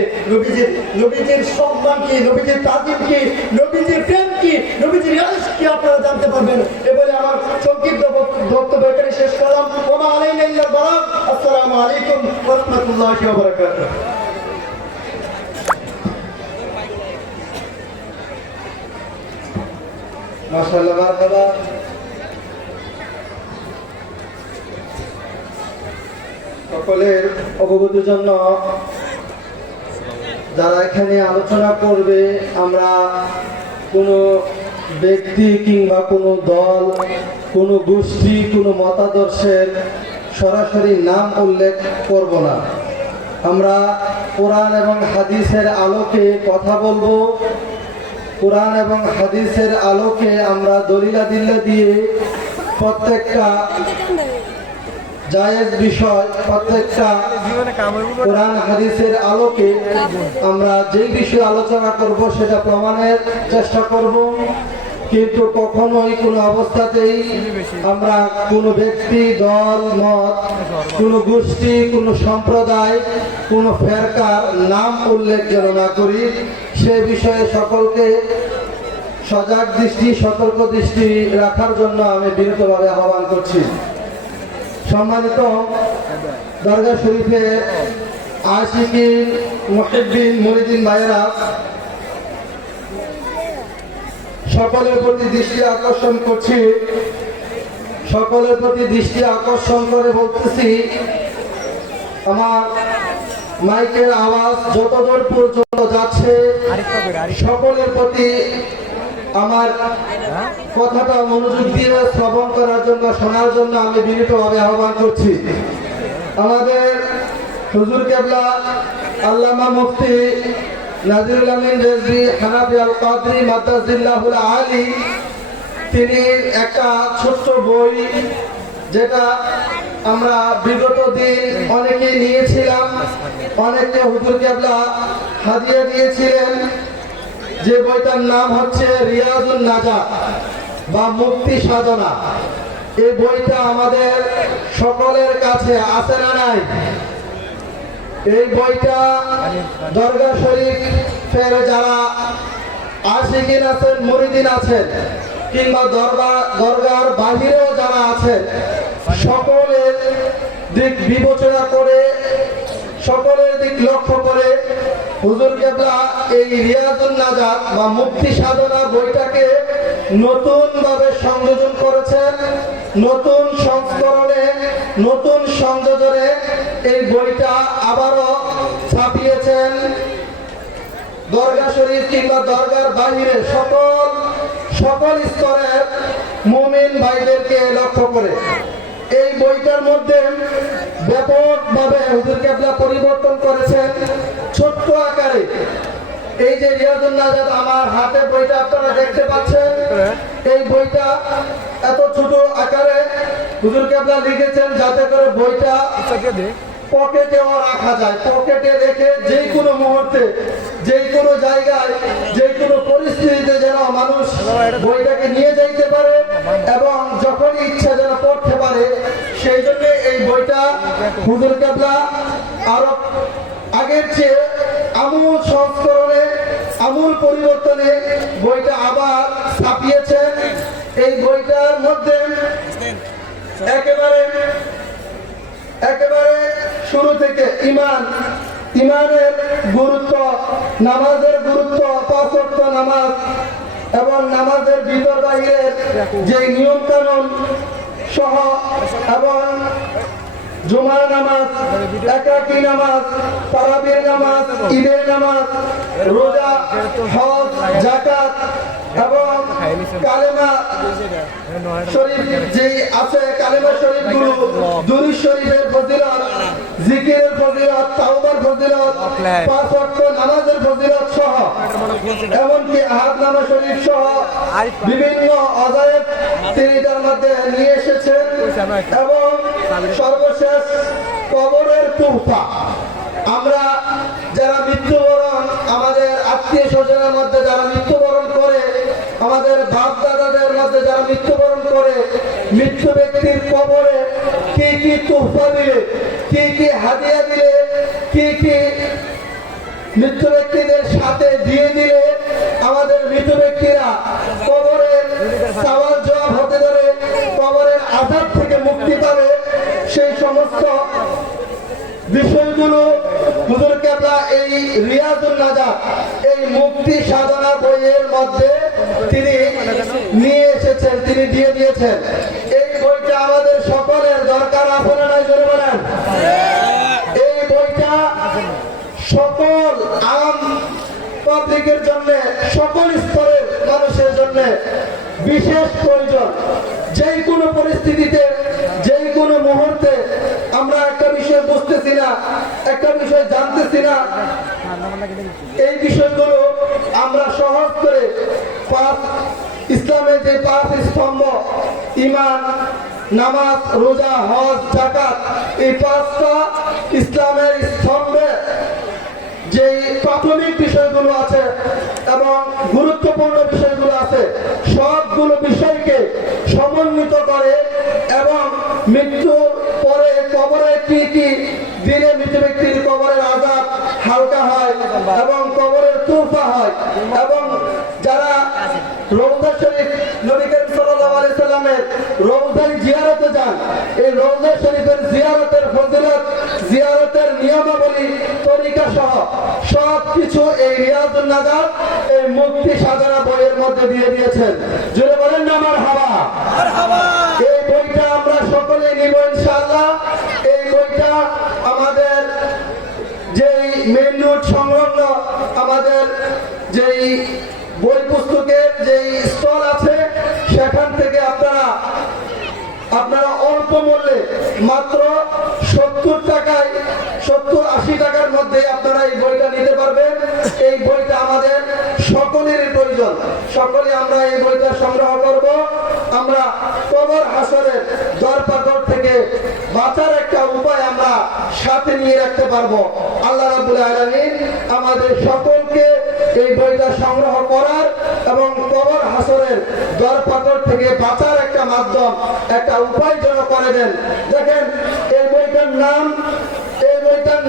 নবীজির সম্মান কি, নবীজির তাজিম কি, নবীজির প্রেম কি, নবীজির ইশক কি আপনারা জানতে পারবেন। এ বলে আমার সংক্ষিপ্ত বক্তব্য এখানে শেষ করলাম। ওয়া আলাইনা ইল্লাল বালাগ। আসসালামু আলাইকুম ওয়া রাহমাতুল্লাহি ওয়া বারাকাতুহু। মাশাআল্লাহ মারহাবা। সকলের অবগতির জন্য যারা এখানে আলোচনা করবে, আমরা কোনো ব্যক্তি কিংবা কোনো দল, কোনো গোষ্ঠী, কোনো মতাদর্শের সরাসরি নাম উল্লেখ করব না। আমরা কোরআন এবং হাদিসের আলোকে কথা বলবো। কোরআন এবং হাদিসের আলোকে আমরা দলিলাদিল্লা দিয়ে প্রত্যেকটা জায়েজ বিষয়, প্রত্যেকটা কোরআন হাদিসের আলোকে আমরা যেই বিষয়ে আলোচনা করব সেটা প্রমাণের চেষ্টা করব। কিন্তু কখনোই কোনো অবস্থাতেই আমরা কোনো ব্যক্তি, দল, মত, কোনো গোষ্ঠী, কোনো সম্প্রদায়, কোনো ফেরকার নাম উল্লেখ যেন না করি, সে বিষয়ে সকলকে সজাগ দৃষ্টি, সতর্ক দৃষ্টি রাখার জন্য আমি বিনীতভাবে আহ্বান করছি। সম্মানিত দরগা শরীফে আশিকিন, মুহিব্বিন, মুরিদিন ভাইয়েরা, সকলের প্রতি দৃষ্টি আকর্ষণ করছি, সকলের প্রতি দৃষ্টি আকর্ষণ করে বলতেছি, আমার মাইকের আওয়াজ যতদূর পর্যন্ত যাচ্ছে সকলের প্রতি আমার কথাটা মনোযোগ দিয়ে শ্রবণ করার জন্য, শোনার জন্য আমি বিনীতভাবে আহ্বান করছি। আমাদের হুজুর কেবলা আল্লামা মুফতি নাজিরুল আমিন রেজভী হানাফি আল কাদরি মাদ্রাজিল্লাহুল আলী, তিনি একটা ছোট্ট বই, যেটা আমরা বিগত দিন অনেকেই নিয়েছিলাম, অনেকে হুজুর কেবলা হাদিয়া দিয়েছিলেন, যে বইটার নাম হচ্ছে রিয়াজুন নাজাত বা মুক্তি সাধনা। এই বইটা আমাদের সকলের কাছে আছে না নাই? এই বইটা দরগা শরীফের যারা আশিকিন আছেন, মুরিদিন আছেন, কিংবা দরগার বাহিরেও যারা আছেন, সকলের দিক বিবেচনা করে, সকলের দিক লক্ষ্য করে হুজুর কেবলা এই রিয়াজুন নাজাত বা মুক্তি সাধনা বইটাকে নতুন ভাবে সংযোজন করেছেন। নতুন সংস্করণে, নতুন সংযোজনে এই বইটা আবারও ছাপিয়েছেন। দরগা শরীফ কিংবা দরগার বাহিরে সকল স্তরের মুমিন ভাইদেরকে লক্ষ্য করে এই বইটার মধ্যে ব্যাপকভাবে হুজুর কেবলা পরিবর্তন করেছেন। ছোট্ট আকারে এই যে রিয়াজুন নাজাত, আমার হাতে বইটা আপনারা দেখতে পাচ্ছেন, এই বইটা এত ছোট আকারে হুজুর কেবলা লিখেছেন যাতে করে বইটা পকেটেও রাখা যায়। পকেটে রেখে যে কোনো মুহূর্তে, যে কোনো জায়গায়, যে কোনো পরিস্থিতিতে যেন মানুষ বইটাকে নিয়ে যাইতে পারে এবং যখনই ইচ্ছা যেন পড়তে পারে। সেই জন্য এই বইটা হুজুর কেবলা আরো আগের চেয়ে আমূল সংস্করণে, আমূল পরিবর্তনে বইটা আবার ছাপিয়েছেন। এই বইটার মধ্যে একেবারে শুরু থেকে ইমানের গুরুত্ব, নামাজের গুরুত্ব, 5 ওয়াক্ত নামাজ এবং নামাজের ভিতর বাইরের যে নিয়ম কানুন সহ, এবং জুমার নামাজ, একাকী নামাজ, তারাবির নামাজ, ঈদের নামাজ, রোজা, হজ, যাকাত এবং কালেমা শরীফ যে আছে, কালেমা শরীফ গুলো, দুরূদ শরীফের ফজিলত, জিকিরের ফজিলত, তাওবার ফজিলত, 5 ওয়াক্ত নামাজের ফজিলত সহ, এমনকি আহাদ নামা শরীফ সহ বিভিন্ন অজায়েব তিনি তার মধ্যে নিয়ে এসেছেন। এবং সর্বশেষ কবরের তুফা, আমরা যারা মৃত্যুবরণ, আমাদের আত্মীয় স্বজনের মধ্যে যারা মৃত্যুবরণ করে, আমাদের বাপ দাদাদের মধ্যে যারা মৃত্যুবরণ করে, মৃত্যু ব্যক্তির কবরে কি কি তুফা দিলে, কি কি হাদিয়া দিলে, কি কি মৃত্যু ব্যক্তিদের সাথে দিয়ে দিলে আমাদের মৃত ব্যক্তিরা কবরের সওয়াল জবাব হতে পারে, কবরের আযাব থেকে মুক্তি পাবে, সেই সমস্ত বিষয়গুলো হুজুর কেবলা এই রিয়াজুন নাজাত, এই মুক্তি সাধনা বইয়ের মধ্যে তিনি নিয়ে এসেছেন, তিনি দিয়ে দিয়েছেন। এই বইটা আমাদের সকলের দরকার আছে না নাই, জোরে বলেন। পাবলিকের জন্য, সকল স্তরের মানুষের জন্য বিশেষ প্রয়োজন। যেই কোনো পরিস্থিতিতে, যেই কোনো মুহূর্তে আমরা একটা বিষয় বুঝতেছি না, একটা বিষয় জানতেছি না, এই বিষয়গুলো আমরা সহজ করে ইসলামের যে 5 স্তম্ভ, ঈমান, নামাজ, রোজা, হজ, যাকাত, এই 5টা ইসলামের স্তম্ভে যে প্রাথমিক বিষয়গুলো আছে এবং গুরুত্বপূর্ণ বিষয়গুলো আছে, সবগুলো বিষয়কে সমন্বিত করে এবং মৃত্যুর পরে কবরে কি কি দিনে মৃত ব্যক্তির কবরের আযাব হালকা হয় এবং কবরের তুফা হয়, এবং যারা রওজা শরীফ, নবী করিম সাল্লাল্লাহু আলাইহি সাল্লামের রওজায় জিয়ারতে যান, এই রওজা শরীফের জিয়ারতের ফজিলত, জিয়ারতের নিয়মাবলী, তরিকা সহ সবকিছু এই রিয়াজুন নাজাত, এই মুক্তি সাধনা বইয়ের মধ্যে দিয়ে দিয়েছেন। জোরে বলেন না মারহাবা। এই বইটা আমরা সকলেই নিব ইনশাআল্লাহ। এই বইটা আমাদের যেই মেইন নোট সংলগ্ন আমাদের যেই বই পুস্তকের যেই স্টল আছে, সেখান থেকে আপনারা অল্প মূল্যে মাত্র 70 টাকায়, 70-80 টাকার মধ্যে আপনারা এই বইটা নিতে পারবেন। এই বইটা আমাদের সকলেরই প্রয়োজন, সকলে আমরা এই বইটা সংগ্রহ করব। আমরা কবর হাসরের দরপাকড় থেকে বাঁচার একটা উপায় আমরা সাথে নিয়ে রাখতে পারবো। আল্লাহ রাব্বুল আলামিন আমাদের সকলকে এই বইটা সংগ্রহ করার এবং কবর হাসরের দরপাকড় থেকে বাঁচার একটা মাধ্যম, একটা উপায় যেন করে দেন। দেখেন এই বইটার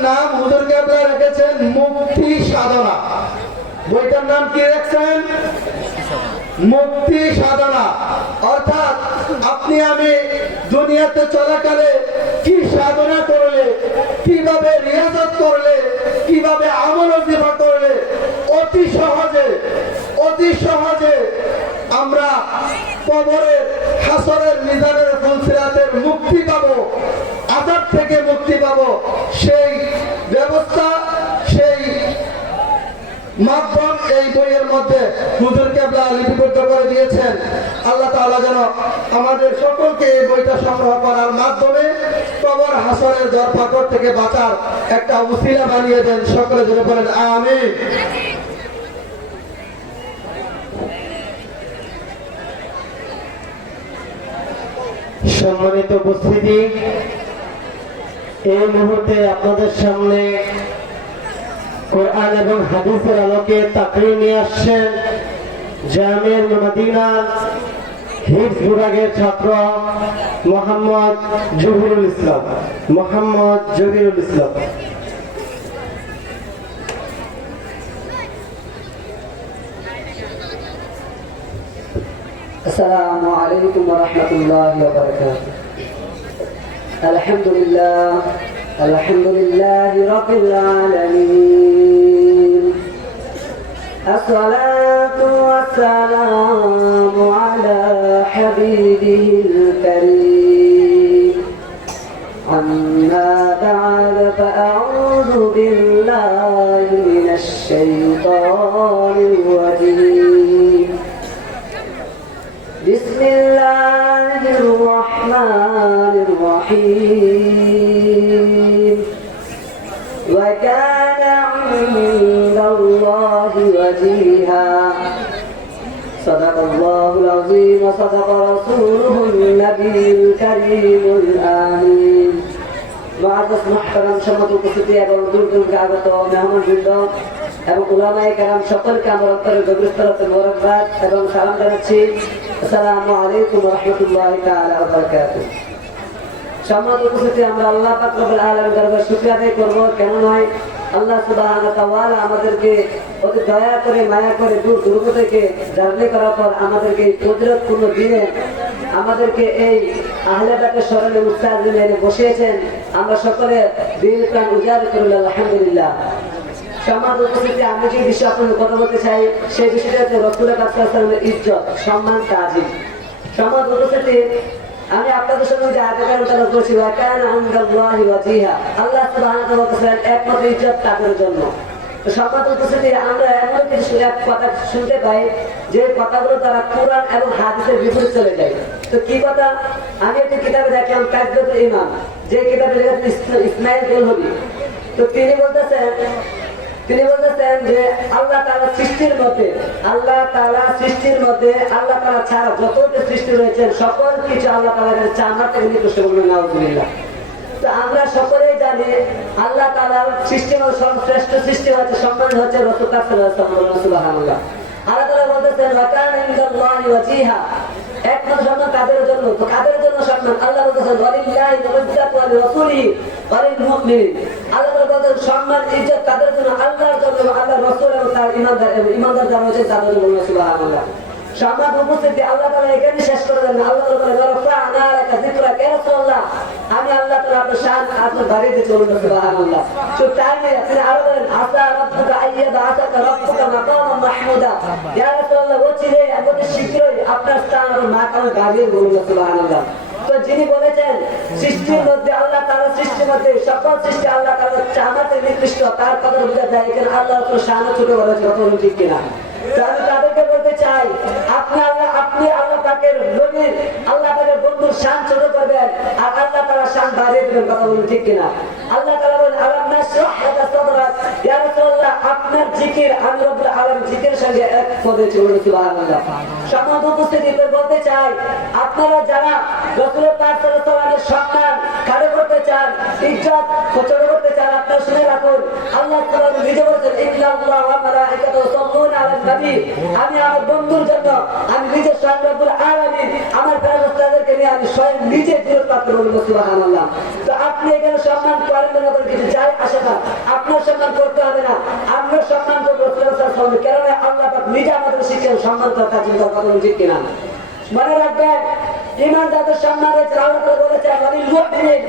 নাম হুজুর কেবলা রেখেছেন মুক্তি সাধনা। বইটার নাম কি রাখছেন? মুক্তি সাধনা। অর্থাৎ আপনি আমি দুনিয়াতে চলাকালে কি সাধনা করলে, কিভাবে রিয়াজত করলে, কিভাবে আমল ওজিফা করলে অতি সহজে আমরা কবরের, হাসরের, মিজানের, ফুলসিরাতের মুক্তি পাবো, আযাব থেকে মুক্তি পাবো, সেই ব্যবস্থা, সেই মাধ্যম এই বইয়ের মধ্যে হুজুর কেবলা লিপিবদ্ধ করে দিয়েছেন। আল্লাহ তাআলা যেন আমাদের সকলকে এই বইটা সংগ্রহ করার মাধ্যমে কবর হাসরের দরপাকড় থেকে বাঁচার একটা উসিলা বানিয়ে দেন। সকলে জোরে বলেন আমিন। সম্মানিত উপস্থিতি, এই মুহূর্তে আপনাদের সামনে কোরআন এবং হাদিসের আলোকে তাকরীর নিয়ে আসছেন জামিয়াতুল মদিনার হিফজ বিভাগের ছাত্র মোহাম্মদ জহিরুল ইসলাম। আসসালামু আলাইকুম ওয়া রাহমাতুল্লাহি ওয়া বারাকাতুহু। আলহামদুলিল্লাহি রাব্বিল আলামিন। আসসালাতু ওয়াসসালামু আলা হাবিবিল কারীম। আম্মা বা'দ ফাআউযু বিল্লাহি মিনাশ শাইতানির রাজীম। بسم الله الرحمن الرحيم. وكان عند الله وجيها. صدق الله العظيم وصدق رسوله النبي الكريم الآمين. معزز محترم সম্মানিত উপস্থিতি এবং দূর দূরান্তে আগত মেহমানবৃন্দ এবং উলামায়ে কেরাম সকলকে আমার অন্তরের গভীর স্তরে মোবারকবাদ এবং সালাম জানাচ্ছি। আসসালামু আলাইকুম ওয়া রাহমাতুল্লাহি তাআলা ওয়া বারাকাতুহু। সম্মানিত উপস্থিতি, আমরা আল্লাহ পাক রব্বুল আলামিনের দরবারে শুকরিয়া আদায় করব। কেন নয়, আল্লাহ সুবহানাহু ওয়া তাআলা আমাদেরকে অতি দয়া করে, মায়া করে দূর দূরান্ত থেকে জার্নি করার পর আমাদেরকে এই ফজিলতপূর্ণ দিনে আমাদেরকে এই আহলে বাইতের স্মরণে মুস্তাজিলে এনে বসিয়েছেন। আমরা সকলে দিল প্রাণ উজাড় করি আলহামদুলিল্লাহ। সম্মানিত উপস্থিতি, আমি যে বিষয়ে আপনাদের কথা বলতে চাই সেই বিষয়টা হচ্ছে রাসূল পাক সাল্লাল্লাহু আলাইহি ওয়াসাল্লামের ইজ্জত, সম্মান, তাজিম। সম্মানিত উপস্থিতি, আমি আপনাদের সঙ্গে যে আয়াতের আলোচনা করছি, ওয়া কানা ইনদাল্লাহি ওয়াজিহা, আল্লাহ সুবহানাহু ওয়া তাআলা একমাত্র ইজ্জত তাদের জন্য। সম্মানিত উপস্থিতি, আমরা এমন কিছু এক কথা শুনতে পাই যে কথাগুলো তারা কোরআন এবং হাদিসের বিপরীত চলে যায়। তো কি কথা? আমি একটি কিতাবে দেখলাম, কাজবাতুল ইমাম, যে কিতাবে লেখা ইসমাইল গোলহবি। তো তিনি বলতেছেন যে আল্লাহ তাআলা সৃষ্টির মধ্যে আল্লাহ তাআলা ছাড়া যত সৃষ্টি রয়েছেন সকল কিছু আল্লাহ তাআলার চাহনা থেকে নিকৃষ্ট বলবেন নাউজুবিল্লাহ। তো আমরা সকলেই জানি আল্লাহ তাআলার সৃষ্টি সর্বশ্রেষ্ঠ সৃষ্টি হচ্ছে, সম্মান হচ্ছে রাসূলুল্লাহ সাল্লাল্লাহু আলাইহি ওয়াসাল্লাম। সুবহানাল্লাহ। আল্লাহ তাআলা বলতেছেন ওয়াকানা ইনদাল্লাহি ওয়াজিহা, একমাত্র সম্মান কাদের জন্য? তো কাদের জন্য সম্মান? আল্লাহ বলতেছেন ওয়ালিল্লাহি ওয়াজ্জাতু ওয়া লিরাসূলিহি ওয়া লিল মুমিনিন। আল্লাহ তাআলা বলতেন সম্মান ইজ্জত কাদের জন্য? আল্লাহর জন্য, আল্লাহর রাসূল এবং তার ঈমানদার যারা রয়েছে তাদের জন্য। সুবহানাল্লাহ। সম্মানিত উপস্থিতি, আল্লাহ তাআলা এখানে শেষ করে দেন। আল্লাহ তাআলা বলেন ওয়ারাফা'না লাকা যিকরাকা, ইয়া রাসূলুল্লাহ আমি আল্লাহ তাআলা আপনার শান আপনার বাড়িয়ে দিয়ে চলুন। সুবহানাল্লাহ। তো তাই নিয়ে তিনি আরো বলেন আসা রাব্বুকা আইয়াদা আতাকা রাব্বুকা মাকামান মাহমুদা, ইয়া রাসূলুল্লাহ অচিরে অতি শীঘ্রই আপনার স্থান আর মাকামে বাড়িয়ে বলুন। সুবহানাল্লাহ। তো যিনি বলেছেন সৃষ্টির মধ্যে আল্লাহ তাআলা সৃষ্টির মধ্যে সকল সৃষ্টি আল্লাহ তাআলার চাহনাতে নিকৃষ্ট, তার কথা বোঝা যায় এখানে আল্লাহর উপর শান ছোট বলা যায়, কথা ঠিক কিনা? আমি তাদেরকে বলতে চাই আপনি আল্লাহ পাকের নবীর আল্লাহ পাকের বন্ধুর শান ছোট করবেন আর আল্লাহ তাআলা শান বাড়িয়ে দেবেন, কথা বলুন ঠিক কিনা? আল্লাহ তাআলা বলেন আলাম নাশরাহ লাকা সাদরাক, ইয়া রাসূলুল্লাহ আপনার জিকির আমি রব্বুল আলামিন জিকিরের সঙ্গে এক পদে চলুন। সুবহানাল্লাহ। সম্মানিত উপস্থিতি, বলতে চাই আপনারা যারা রাসূল পাক সাল্লাল্লাহু আলাইহি ওয়াসাল্লামের সম্মান কারে করতে চান, ইজ্জত ছোট করতে চান, আপনারা শুনে রাখুন আল্লাহ তাআলা নিজে বলেছেন ইন্নাল্লাহা ওয়া মালাইকাতুহু ইউসাল্লুনা আলান নবী, আমি আমার বন্ধুর জন্য আমি নিজে স্বয়ং রব্বুল আলামিন আমার ফেরেশতাদেরকে নিয়ে আমি স্বয়ং নিজে ফিরত পাত্র বলবো। সুবহানাল্লাহ। তো আপনি এখানে সম্মান করেন না করে কিছু যায় আসে না, আপনার সম্মান করতে হবে না, আপনার সম্মান করবো রাসূলুল্লাহ সাল্লাল্লাহু আলাইহি ওয়াসাল্লাম, কারণ আল্লাহ পাক নিজে আমাদের শিখিয়েছেন সম্মান করার জন্য, কথা বলুন ঠিক কিনা? মনে রাখবেন ঈমানদারদের সম্মান রয়েছে, আল্লাহ তাআলা বলেছেন ওয়ালিল মুমিনিন,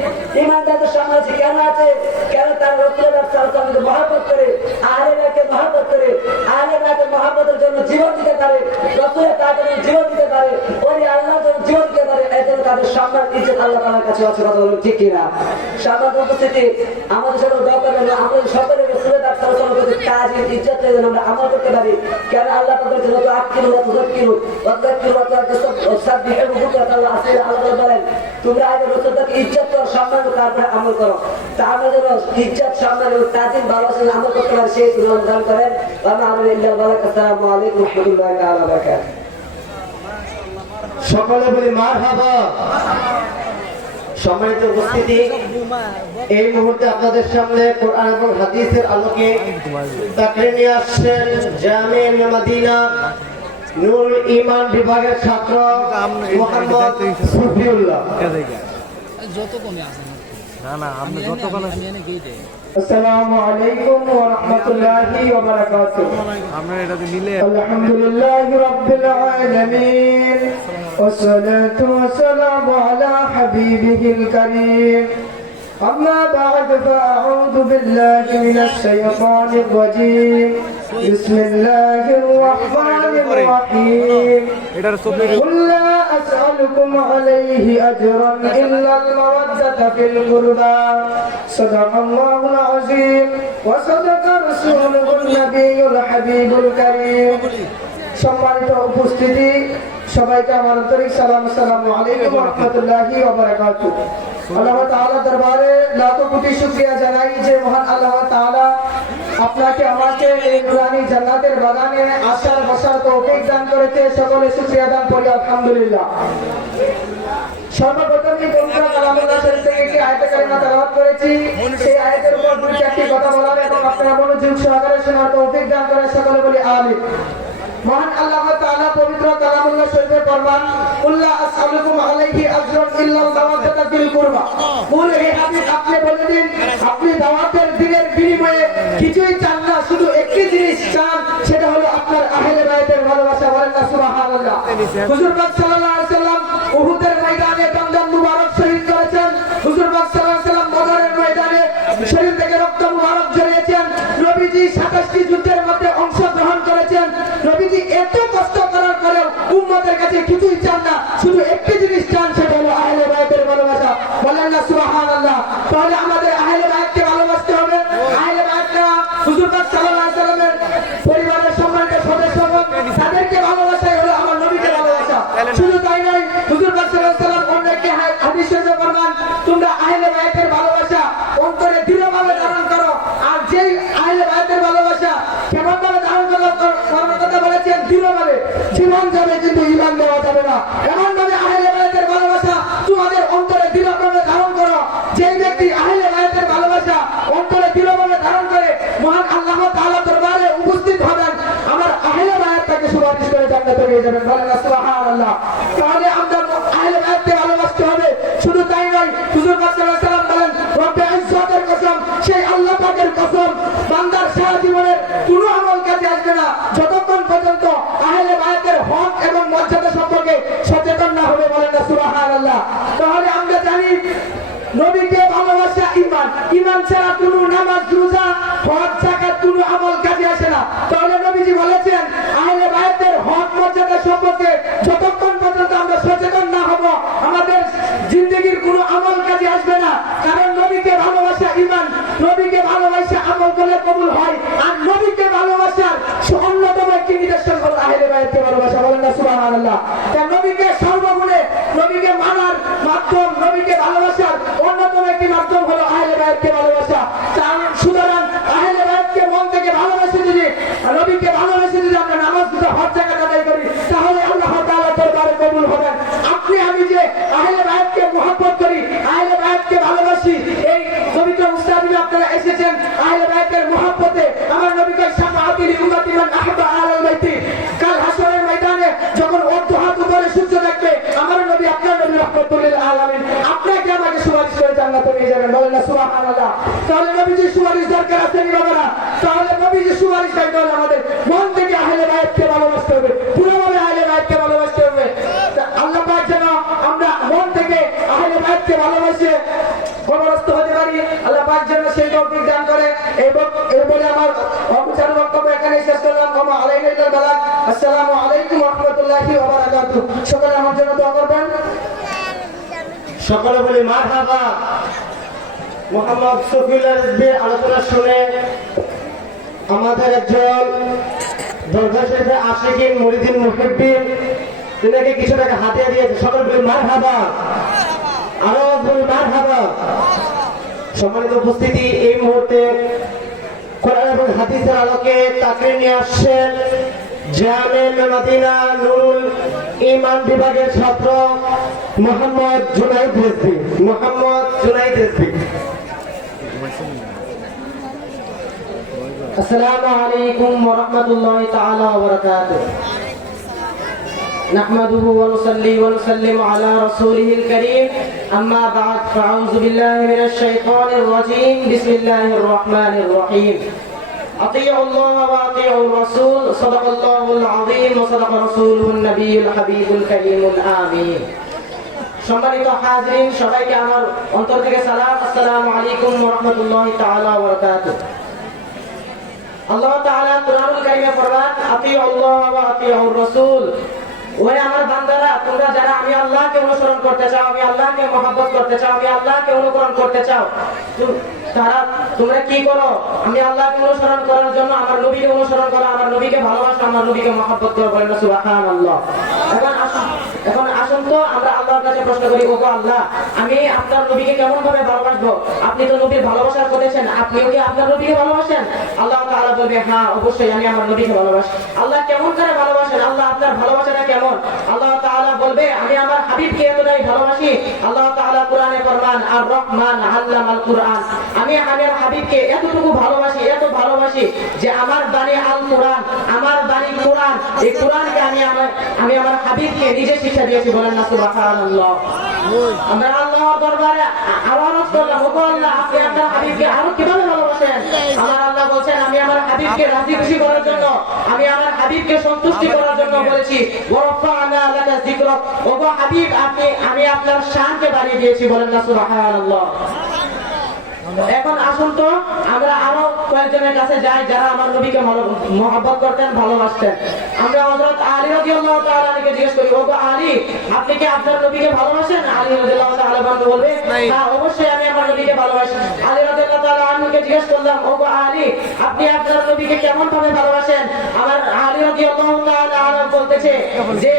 ঈমানদারদের সম্মান আছে কেন আছে? কেন তার রাসূলুল্লাহ সাল্লাল্লাহু আলাইহি ওয়াসাল্লামকে মহব্বত করে, আহলে বাইতকে মহব্বত করে, আহলে বাইতের মহব্বতের জন্য জীবন দিতে পারে, রাসূলের তার জন্য জীবন দিতে পারে, ওই আল্লাহর জন্য জীবন দিতে পারে, এজন্য তাদের সম্মান ইজ্জত আল্লাহ তাআলার কাছে আছে, কথা বলুন ঠিক কিনা? সম্মানিত উপস্থিতি, আমাদের সাথে দোয়া করবেন আমরা সকলে রাসূলের সাল্লাল্লাহু আলাইহি ওয়াসাল্লামের কাজ ইজ্জত যেন আমরা আমল করতে পারি। কেন আল্লাহ পাক বলেছেন ওয়া আকিলু ওয়া তুযাক্কিরু ওয়া তাযাক্কিরু ওয়া তাসাব্বিহু বুকরাতাল্লাহ আসিরা। আল্লাহ বলেন তোমরা আগে রাসূলকে ইজ্জত করো, সম্মান করো, তারপরে আমল করো। তা আমরা যেন ইজ্জত সম্মান এবং তাজিম ভালোবাসার আমল করতে পারি, সেই সুযোগ দান করেন। আসসালামু আলাইকুম ওয়া রাহমাতুল্লাহি ওয়া বারাকাতুহু। সকলে বলি মারহাবা। সম্মানিত উপস্থিতি, এই মুহূর্তে আপনাদের সামনে কোরআন এবং হাদিসের আলোকে তাকরীর নিয়ে আসছেন জামিয়া মাদিনা নূর ঈমান বিভাগের ছাত্র মোহাম্মদ সুফিউল্লাহ। আসসালামু আলাইকুম ওয়া রাহমাতুল্লাহি ওয়া বারাকাতুহু। আলহামদুলিল্লাহি রাব্বিল আলামিন والصلاة والسلام على حبيبه الكريم أما بعد فأعوذ بالله من الشيطان الرجيم بسم الله الرحمن الرحيم قل لا أسألكم عليه أجرا إلا المودة في القربى صدق الله العظيم وصدق رسوله النبي الحبيب الكريم সম্মানিত উপস্থিতি, সবাইকে আমার আন্তরিক সালাম, আসসালামু আলাইকুম ওয়া রাহমাতুল্লাহি ওয়া বারাকাতুহু। আল্লাহ তাআলা দরবারে লাখো কোটি শুকরিয়া জানাই যে মহান আল্লাহ তাআলা আপনাকে আমাকে এই নুরানি জান্নাতের বাগানে আসার বসার তৌফিক দান করেছে। সকলে শুকরিয়া দান করি আলহামদুলিল্লাহ। সর্বপ্রথমে পবিত্র কালামুল্লাহ শরীফ থেকে একটি আয়াতে কারিমা তেলাওয়াত করেছি, সেই আয়াতের উপর দুই চারটি কথা বলার এবং আপনারা মনোযোগ সহকারে শোনার তৌফিক দান করে সকলে বলি আমিন। মহান আল্লাহ তাআলা পবিত্র কালামুল্লাহ শরীফে ফরমান কুল্লা আসআলুকুম আলাইহি আজরান ইল্লাল মাওয়াদাতা ফিল কুরবা। বলে হে হাবিব আপনি বলে দিন আপনি দাওয়াতের দিনের বিনিময়ে কিছুই চান না, শুধু একটি জিনিস চান, সেটা হলো আপনার আহলে বাইতের ভালোবাসা। বলেন না সুবহানাল্লাহ। হুজুর পাক সাল্লাল্লাহু আলাইহি সাল্লাম উহুদের ময়দানে দমদম মুবারক শহীদ করেছেন। হুজুর পাক সাল্লাল্লাহু আলাইহি সাল্লাম বদরের ময়দানে শরীর থেকে রক্ত মুবারক ঝরিয়েছেন। নবীজি 27টি যুদ্ধের মধ্যে অংশগ্রহণ করেছেন। নবীজি এত কষ্ট করার পরেও উম্মতের কাছে কিছুই চান না, শুধু একটি জিনিস চান, সেটা হলো আহলে বাইতের ভালোবাসা। বলেন না সুবহানাল্লাহ। তাহলে আমাদের আহলে বাইতকে ভালোবাসতে হবে। আহলে বাইতরা হুজুর পাক সাল্লাল্লাহু আলাইহি জীবন যাবে কিন্তু ঈমান দেওয়া যাবে না। এমন ভাবে আহলে বায়াতের ভালোবাসা তোমাদের অন্তরে দৃঢ়ভাবে ধারণ করো, যে ব্যক্তি আহলে বায়াতের ভালোবাসা অন্তরে দৃঢ়ভাবে ধারণ করে মহান আল্লাহ তাআলা দরবারে উপস্থিত হবেন, আমার আহলে বায়াত তাকে সুপারিশ করে জান্নাতে নিয়ে যাবেন। বলেন সুবহানাল্লাহ। তাহলে আমরা আহলে বায়াতকে ভালোবাসতে হবে। শুধু তাই নয়, হুজুর পাক সাল্লাল্লাহু আলাইহি ওয়াসাল্লাম বলেন, রব্বে ইজ্জতের কসম, সেই আল্লাহ পাকের কসম, বান্দার সারা জীবনের কোনো আমল কাজে আসবে না যতক্ষণ পর্যন্ত আহলে বায়াতের হক এবং মর্যাদা সম্পর্কে সচেতন না হবে। বলেন না সুবহানাল্লাহ। তাহলে আমরা জানি নবীকে ভালোবাসা ঈমান, ঈমান ছাড়া কোনো নামাজ রোজা হজ যাকাত কোনো আমল কাজে আসে না। তাহলে নবীজি বলেছেন আহলে বায়াতের হক মর্যাদা সম্পর্কে যতক্ষণ পর্যন্ত আমরা সচেতন না হব আমাদের জিন্দেগির কোনো আমল কাজে আসবে না। কারণ নবীকে ভালোবাসা ঈমান, নবীকে ভালোবাসা আমল করলে কবুল হয়। আর নবীকে ভালোবাসার অন্যতম একটি নিদর্শন হলো আহলে বায়াতকে ভালোবাসা। বলেন না সুবহানাল্লাহ। তাই নবীকে সর্বগুণে নবীকে মানার মাধ্যম, নবীকে ভালোবাসার অন্যতম একটি মাধ্যম হলো আহলে বায়াতকে ভালোবাসা। সুতরাং আহলে বায়াতকে মন থেকে ভালোবাসে যদি, নবীকে ভালোবাসে যদি আমরা নামাজ রোজা হজ যাকাত আদায় করি, তাহলে আল্লাহ তাআলার দরবারে কবুল হবেন। আপনি আমি যে আহলে বায়াতকে মুহাব্বত করি, আহলে বায়াতকে ভালোবাসি, এই পবিত্র মুস্তাহিদে আপনারা এসেছেন আহলে বায়াতের মুহাব্বতে। আমার নবীকে শাফাআতি লিউম্মতি মান আহাব্বা আলাল বাইতি, কাল হাসরের ময়দানে যখন অর্ধ হাত উপরে সূর্য দেখবে, আমার নবী আপনার নবী রাহমাতুল লিল আলামিন আপনাকে আমাকে সুপারিশ করে জান্নাতে নিয়ে যাবেন। বলেন না সুবহানাল্লাহ। তাহলে নবীজির সুপারিশ দরকার আছে নি বাবারা? তাহলে নবীজির সুপারিশ চাইতে হলে আমাদের মন থেকে আহলে বায়াতকে ভালোবাসতে হবে, পুরোভাবে আহলে বায়াতকে ভালোবাসতে হবে। আল্লাহ পাক যেন আমরা মন থেকে আহলে বায়াতকে ভালোবাসে কবরস্থ হতে পারি, আল্লাহ পাক যেন সেই তৌফিক দান করে। এবং এই বলে আমার অবিচার বক্তব্য এখানে শেষ করলাম। ওয়া আলাইনা ইল্লাল বালাগ। আসসালামু আলাইকুম ওয়া রাহমাতুল্লাহি ওয়া বারাকাতুহু। সকলে আমার জন্য দোয়া করবেন। সকলে বলি মারহাবা। মোহাম্মদ শফিউল্লাহ রিজভীর আলোচনা শুনে আমাদের একজন দরগা শরীফের আশিকিন মুরিদিন মুহিব্বিন তিনাকে কিছু টাকা হাতিয়ে দিয়েছে। সকলে বলি মারহাবা, আরো বলি মারহাবা। সম্মানিত উপস্থিতি, এই মুহূর্তে কোরআন এবং হাদিসের আলোকে তাকরীর নিয়ে আসছেন জামে মদিনা নুরুল ঈমান বিভাগের ছাত্র মোহাম্মদ জুনাইদ রিজভী। মোহাম্মদ জুনাইদ রিজভী। আসসালামু আলাইকুম ওয়া রাহমাতুল্লাহি তাআলা ওয়া বারাকাতুহু। নাহমাদুহু ওয়া নুসাল্লি ওয়া নুসাল্লিমু আলা রাসূলিহিল কারীম। আম্মা বা'দ, ফাআউযু বিল্লাহি মিনাশ শাইতানির রাজীম। বিসমিল্লাহির রাহমানির রহিম। আতিউ আল্লাহ ওয়া আতিউ রাসূল। সাদাকাল্লাহুল আযীম ওয়া সাদাকা রাসূলুন নবিয়ুল হাবিবুল কারীমুল আমিন। সম্মানিত হাজিরিন, সবাইকে আমার অন্তর থেকে সালাম। আসসালামু আলাইকুম ওয়া রাহমাতুল্লাহি তাআলা ওয়া বারাকাতুহু। আল্লাহ তাআলা কুরআনুল কারীমে ফরমান, আতিউ আল্লাহ ওয়া আতিউ রাসূল। ওহে আমার বান্দারা, তোমরা যারা আমি আল্লাহকে অনুসরণ করতে চাও, আমি আল্লাহকে মহব্বত করতে চাও, আমি আল্লাহকে অনুকরণ করতে চাও, তোমরা কি করো? আমি আল্লাহকে অনুসরণ করার জন্য আমার নবীকে অনুসরণ করো, আমার নবীকে ভালোবাসো, আমার নবীকে মহব্বত করো। বলেন না সুবহানাল্লাহ। এখন আসুন তো আমরা আল্লাহর কাছে প্রশ্ন করি, ওগো আল্লাহ, আমি আপনার নবীকে কেমন ভাবে ভালোবাসবো? আপনি তো নবীর ভালোবাসার করেছেন, আপনিও কি আপনার নবীকে ভালোবাসেন? আল্লাহ তাআলা বলবে, হ্যাঁ অবশ্যই আমি আমার নবীকে ভালোবাসি। আল্লাহ কেমন করে ভালোবাসেন? আল্লাহ আপনার ভালোবাসাটা কেমন? আল্লাহ তাআলা বলবে, আমি আমার হাবিবকে এতটাই ভালোবাসি। আল্লাহ তাআলা কোরআনে ফরমান, আর রহমান আল্লামাল কুরআন। আমি আমার হাবিবকে এতটুকু ভালোবাসি, এত ভালোবাসি যে আমার বাণী আল কোরআন, আমার বাণী কোরআন, এই কোরআনকে আমি আমার হাবিবকে নিজে শিক্ষা দিয়েছি। বলেন না সুবহানাল্লাহ। আমরা আল্লাহর দরবারে আওয়াজ করলাম, ওগো আল্লাহ, আপনি আপনার হাবিবকে আরো কিভাবে ভালোবাসেন? আমার আল্লাহ বলেন, আমি আমার হাবিবকে রাজি খুশি করার জন্য, আমি আমার হাবিবকে সন্তুষ্টি করার জন্য বলেছি, ওয়ারফা'না লাকা যিকরাক। ওগো হাবিব, আমি আপনার শানকে বাড়িয়ে দিয়েছি। বলেন না সুবহানাল্লাহ। এখন আসুন তো আমরা আরো কয়েকজনের কাছে যাই যারা আমার নবীকে মহব্বত করতেন, ভালোবাসতেন। আমরা হযরত আলী রাদিয়াল্লাহু তাআলা আনহুকে জিজ্ঞেস করি, ওগো আলী, আপনি কি আপনার নবীকে ভালোবাসেন? আলী রাদিয়াল্লাহু তাআলা আনহু বলবে, হ্যাঁ অবশ্যই আমি আমার নবীকে ভালোবাসি। আলী রাদিয়াল্লাহু তাআলা আনহুকে জিজ্ঞেস করলাম, ওগো আলী, আপনি আপনার নবীকে কেমন ভাবে ভালোবাসেন? আমার আলী রাদিয়াল্লাহু তাআলা আনহু বলতেছে যে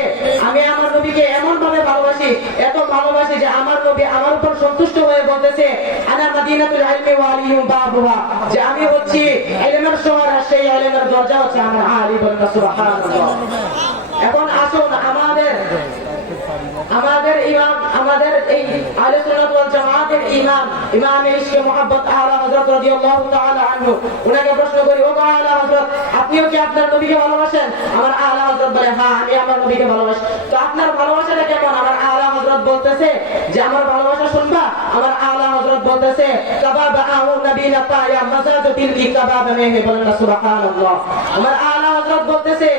আমি আমার নবীকে এমন ভাবে ভালোবাসি, এত ভালোবাসি যে আমার নবী আমার উপর সন্তুষ্ট হয়ে বলতেছে, আনা মাদিনাতুল ইলমি ওয়া আলিয়ুম বাবুহা, যে আমি হচ্ছি ইলমের শহর, আর সেই ইলমের দরজা হচ্ছে আমার আলী। বলেন সুবহানাল্লাহ। এখন আসুন আমাদের ইমাম, আমাদের এই আহলে সুন্নাত ওয়াল জামাতের ইমাম ইশকে মুহাব্বত আলা হযরত রাদিয়াল্লাহু তাআলা আনহু, উনাকে প্রশ্ন করি, ও আলা হযরত, আপনিও কি আপনার নবীকে ভালোবাসেন? আমার আলা হযরত বলে, হ্যাঁ আমি আমার নবীকে ভালোবাসি। তো আপনার ভালোবাসাটা কেমন? আমার আলা হযরত বলতেছে যে আমার ভালোবাসা শুনবা? আমার আলা হযরত বলতেছে কাবাবা আউ নবীনা তায়া মাযাদাতিল ইকাবাবা মেহে, বলেন না সুবহানাল্লাহ। আমার আলা হযরত বলতেছে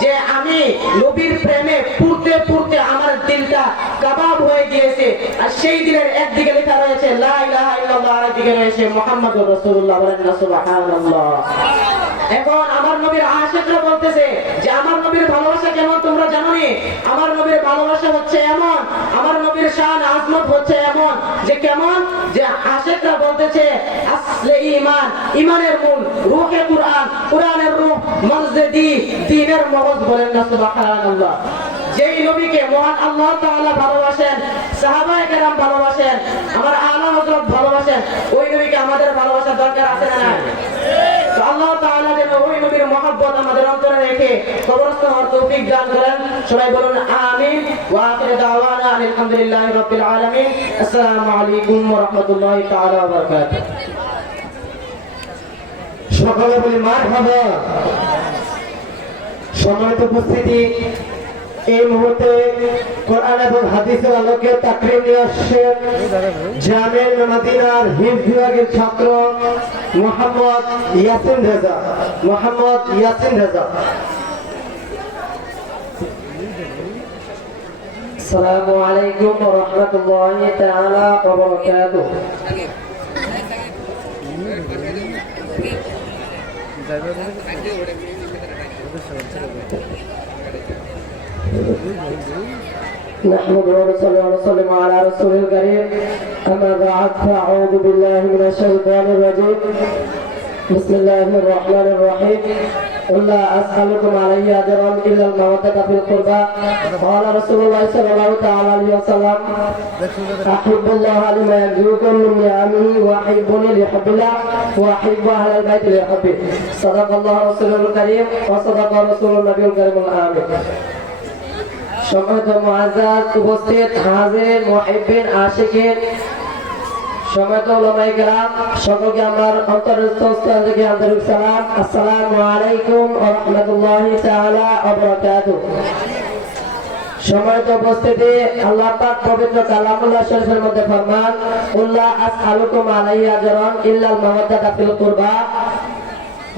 যে আমি নবীর প্রেমে পুরতে পুরতে আমার দিলটা কাবাব হয়ে গিয়েছে, আর সেই দিনের একদিকে লেখা রয়েছে লা ইলাহা ইল্লাল্লাহ, আর একদিকে রয়েছে মুহাম্মাদুর রাসূলুল্লাহ, বলেন না সুবহানাল্লাহ। এখন আমার নবীর আশিকরা বলতেছে যে আমার নবীর ভালোবাসা কেমন তোমরা জানো নি? আমার নবীর ভালোবাসা হচ্ছে এমন, আমার নবীর শান আজমত হচ্ছে এমন যে কেমন, যে আশিকরা বলতেছে আসলে ঈমান, ঈমানের মূল, রূহে কুরআন, কুরআনের রূহ, মসজিদি, দ্বীনের মগজ, বলেন না সুবহানাল্লাহ। যেই নবীকে মহান আল্লাহ তাআলা ভালোবাসেন, সাহাবায়ে কেরাম ভালোবাসেন, আমার আলা হযরত ভালোবাসেন, ওই নবীকে আমাদের ভালোবাসার দরকার আছে না নাই? তো আল্লাহ তাআলা যেন ওই নবীর মহব্বত আমাদের অন্তরে রেখে কবরস্থ হওয়ার তৌফিক দান করেন। সবাই বলুন আমিন। ওয়া আখিরু দাওয়ানা আলহামদুলিল্লাহি রাব্বিল আলামিন। আসসালামু আলাইকুম ওয়া রাহমাতুল্লাহি তাআলা ওয়া বারাকাতুহু। সকলে বলি মারহাবা। সম্মানিত উপস্থিতি, এই মুহূর্তে কোরআন এবং হাদিসের আলোকে তাকরীর নিয়ে আসছেন জামিয়া মদিনার হিফজ বিভাগের ছাত্র মোহাম্মদ ইয়াসিন রেজা। মোহাম্মদ ইয়াসিন রেজা। আসসালামু আলাইকুম ওয়া রাহমাতুল্লাহি তাআলা ওয়া বারাকাতুহু। نحمد ونصلي ونسلم على رسول الكريم أما بعد فأعوذ بالله من الشيطان الرجيم بسم الله الرحمن الرحيم قل لا أسألكم عليه أجرا إلا المودة في القربى قال رسول الله صلى الله تعالى عليه وسلم أحب الله لما يرجوكم من نعمه وأحبني لحب الله وأحب أهل البيت لحبه صدق الله رسوله الكريم وصدق رسول النبي الكريم الآمين। সম্মানিত মুআজ্জাজ, উপস্থিত হাজির, মুহিব্বিন, আশিকিন, সম্মানিত উলামায়ে কেরাম, সকলকে আমার অন্তরস্থল থেকে আন্তরিক সালাম। আসসালামু আলাইকুম ওয়া রাহমাতুল্লাহি তাআলা ওয়া বারাকাতুহু। সম্মানিত উপস্থিতি, আল্লাহ পাক পবিত্র কালামুল্লাহ শরীফের মধ্যে ফরমান, কুল্লা আসআলুকুম আলাইহি আজরান ইল্লাল মাওয়াদ্দাতা ফিল কুরবা,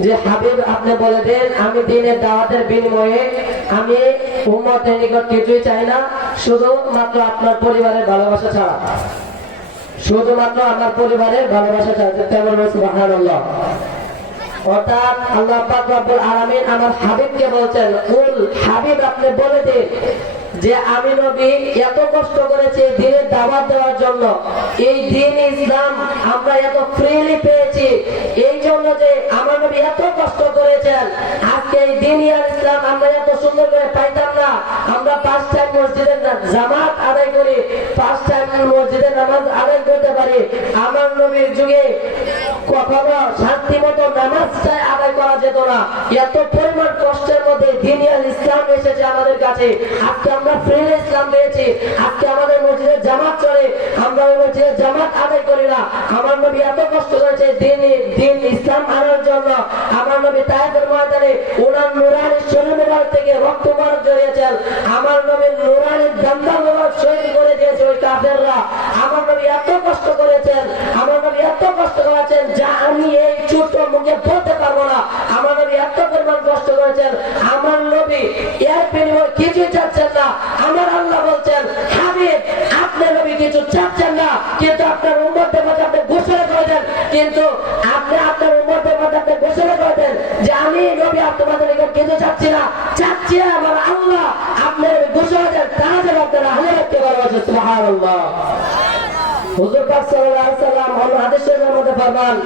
যে হাবিব আপনি বলে দেন আমি দ্বীনের দাওয়াতের বিনিময়ে আমি উম্মতের নিকট কিছুই চাই না, শুধুমাত্র আপনার পরিবারের ভালোবাসা ছাড়া, শুধুমাত্র আমার পরিবারের ভালোবাসা ছাড়া। সুবহানাল্লাহ। অর্থাৎ আল্লাহ পাক রব্বুল আলামিন আমার হাবিবকে বলছেন, কুল, হাবিব আপনি বলে দিন যে আমি নবী এত কষ্ট করেছি দ্বীনের দাওয়াত দেওয়ার জন্য, এই দ্বীন ইসলাম আমরা এত ফ্রিলি পেয়েছি এই জন্য যে আমার নবী এত কষ্ট করেছেন। আজকে এই দ্বীন ইসলাম আমরা এত সুন্দর করে পাইতাম না। আমরা 5 টাইম মসজিদে জামাত আদায় করি, 5 টাইম মসজিদে নামাজ আদায় করতে পারি। আমার নবীর যুগে কখনো শান্তি মতো নামাজটাই আদায় করা যেত না। এত পরিমাণ কষ্টের মধ্যে দ্বীন ইসলাম এসেছে আমাদের কাছে। আজকে আমরা ফ্রি ইসলাম পেয়েছি, আজকে আমাদের মসজিদে জামাত চলে, আমরা ওই মসজিদে জামাত আদায় করি না। আমার নবী এত কষ্ট করেছে দ্বীন ইসলাম আনার জন্য। আমার নবী তায়েফের ময়দানে ওনার নুরানি শরীর মোবারক থেকে রক্ত মোবারক ঝরিয়েছেন। আমার নবীর নুরানি দান্দা মোবারক শহীদ করে দিয়েছে ওই কাফেররা। আমার নবী এত কষ্ট করেছেন, আমার নবী এত কষ্ট করেছেন যা আমি এই ছোট মুখে বলতে পারবো না। আমার নবী এত পরিমাণ কষ্ট করেছেন। আমার নবী এর বিনিময়ে কিছু চাচ্ছেন না। আমার আল্লাহ বলছেন, হাবিব আপনি নবী কিছু চাচ্ছেন না, কিন্তু আপনার উম্মতের মধ্যে আপনি ঘোষণা করে দেন, কিন্তু আপনি আপনার উম্মতের মধ্যে আপনি ঘোষণা করে দেন যে আমি নবী আপনাদের নিকট কিছু চাচ্ছি না, চাচ্ছি আমার আল্লাহ। আপনি ঘোষণা দেন, তারা যেন আপনারা হালে রাখতে ভালোবাসেন। সুবহানাল্লাহ। হুজুর পাক সাল্লাল্লাহু আলাইহি ওয়াসাল্লাম হাদিসের মধ্যে ফরমান,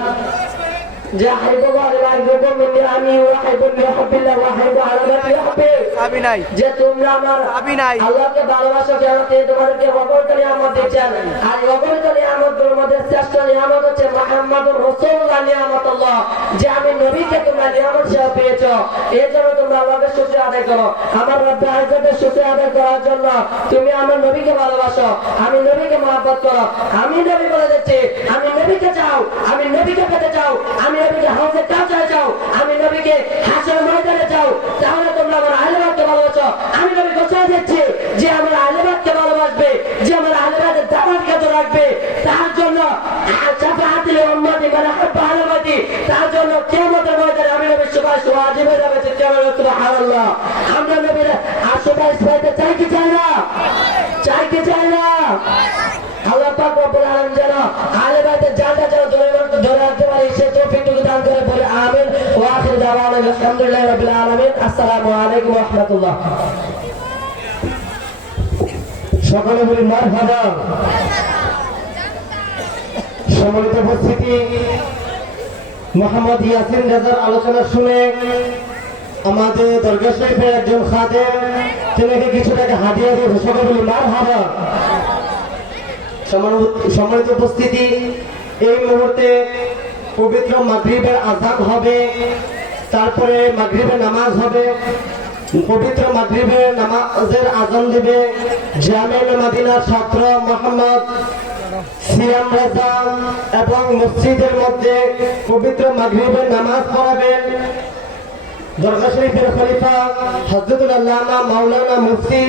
যে হাইবু আল্লাহ গোপন মধ্যে আমি ওয়াহিবু বিহাবিল্লাহ ওয়াহিবু আলামাতি হাব্বি চাবি নাই যে তোমরা আমার চাবি নাই আল্লাহকে ভালোবাসো কেন তোমাদেরকে অগণিত নিয়ামত দিচ্ছেন আর অগণিত নিয়ামতের মধ্যে শ্রেষ্ঠ নিয়ামত হচ্ছে মুহাম্মাদুর রাসূলুল্লাহ নিয়ামতুল্লাহ যে আমি নবীকে তোমরা নিয়ামত হিসেবে পেয়েছো এর জন্য তোমরা আল্লাহকে শুকরিয়া আদায় করো আমার রব্বুল ইজ্জতের শুকরিয়া আদায় করার জন্য তুমি আমার নবীকে ভালোবাসো আমি নবীকে মহব্বত করো আমি নবী বলে দিচ্ছি আমি নবীকে চাও আমি নবীকে পেতে চাও আমি নবীকে হাউজে কাউসারে চাও আমি নবীকে হাসর ময়দানে চাও তাহলে তোমরা আমার আহলেবাদকে ভালোবাসো আমি নবী ঘোষণা দিচ্ছি যে আমার আহলেবাদকে ভালোবাসবে যে আমার আহলেবাদের দাওয়াতকে তো রাখবে তার জন্য শাফাআতুল উম্মতি মানে হাব্বা আহলেবাদি তার জন্য কিয়ামতের ময়দানে আমি নবী সুবহান ওয়াজিব হয়ে যাবে চিৎকার সুবহানাল্লাহ আমরা নবীর সুবহান পাইতে চাই কি চাই না চাই কি চাই না আল্লাহ পাক রব্বুল আলামিন যেন আহলেবাদের জানটা যেন ধরে রাখতে পারি সে তৌফিক দান করে বলে আমিন ওয়া আখির দাওয়ানা আলহামদুলিল্লাহি রাব্বিল আলামিন আসসালামু আলাইকুম ওয়া রাহমাতুল্লাহ সকলে বলি মারহাবা সম্মানিত উপস্থিতি মোহাম্মদ ইয়াসিন রাজার আলোচনা শুনে আমাদের দরগা শরীফের একজন খাদেম তিনি কিছু টাকা হাদিয়া দিয়ে ঘোষণা বলি মারহাবা সম্মানিত উপস্থিতি এই মুহূর্তে পবিত্র মাগরিবের আযান হবে তারপরে মাগরিবের নামাজ হবে পবিত্র মাগরিবের নামাজের আযান দিবে জামিয়া মদিনার ছাত্র মোহাম্মদ সিয়াম রাজা এবং মসজিদের মধ্যে পবিত্র মাগরিবের নামাজ পড়াবেন দরগা শরীফের খলিফা হযরতুল আল্লামা মাওলানা মুফতি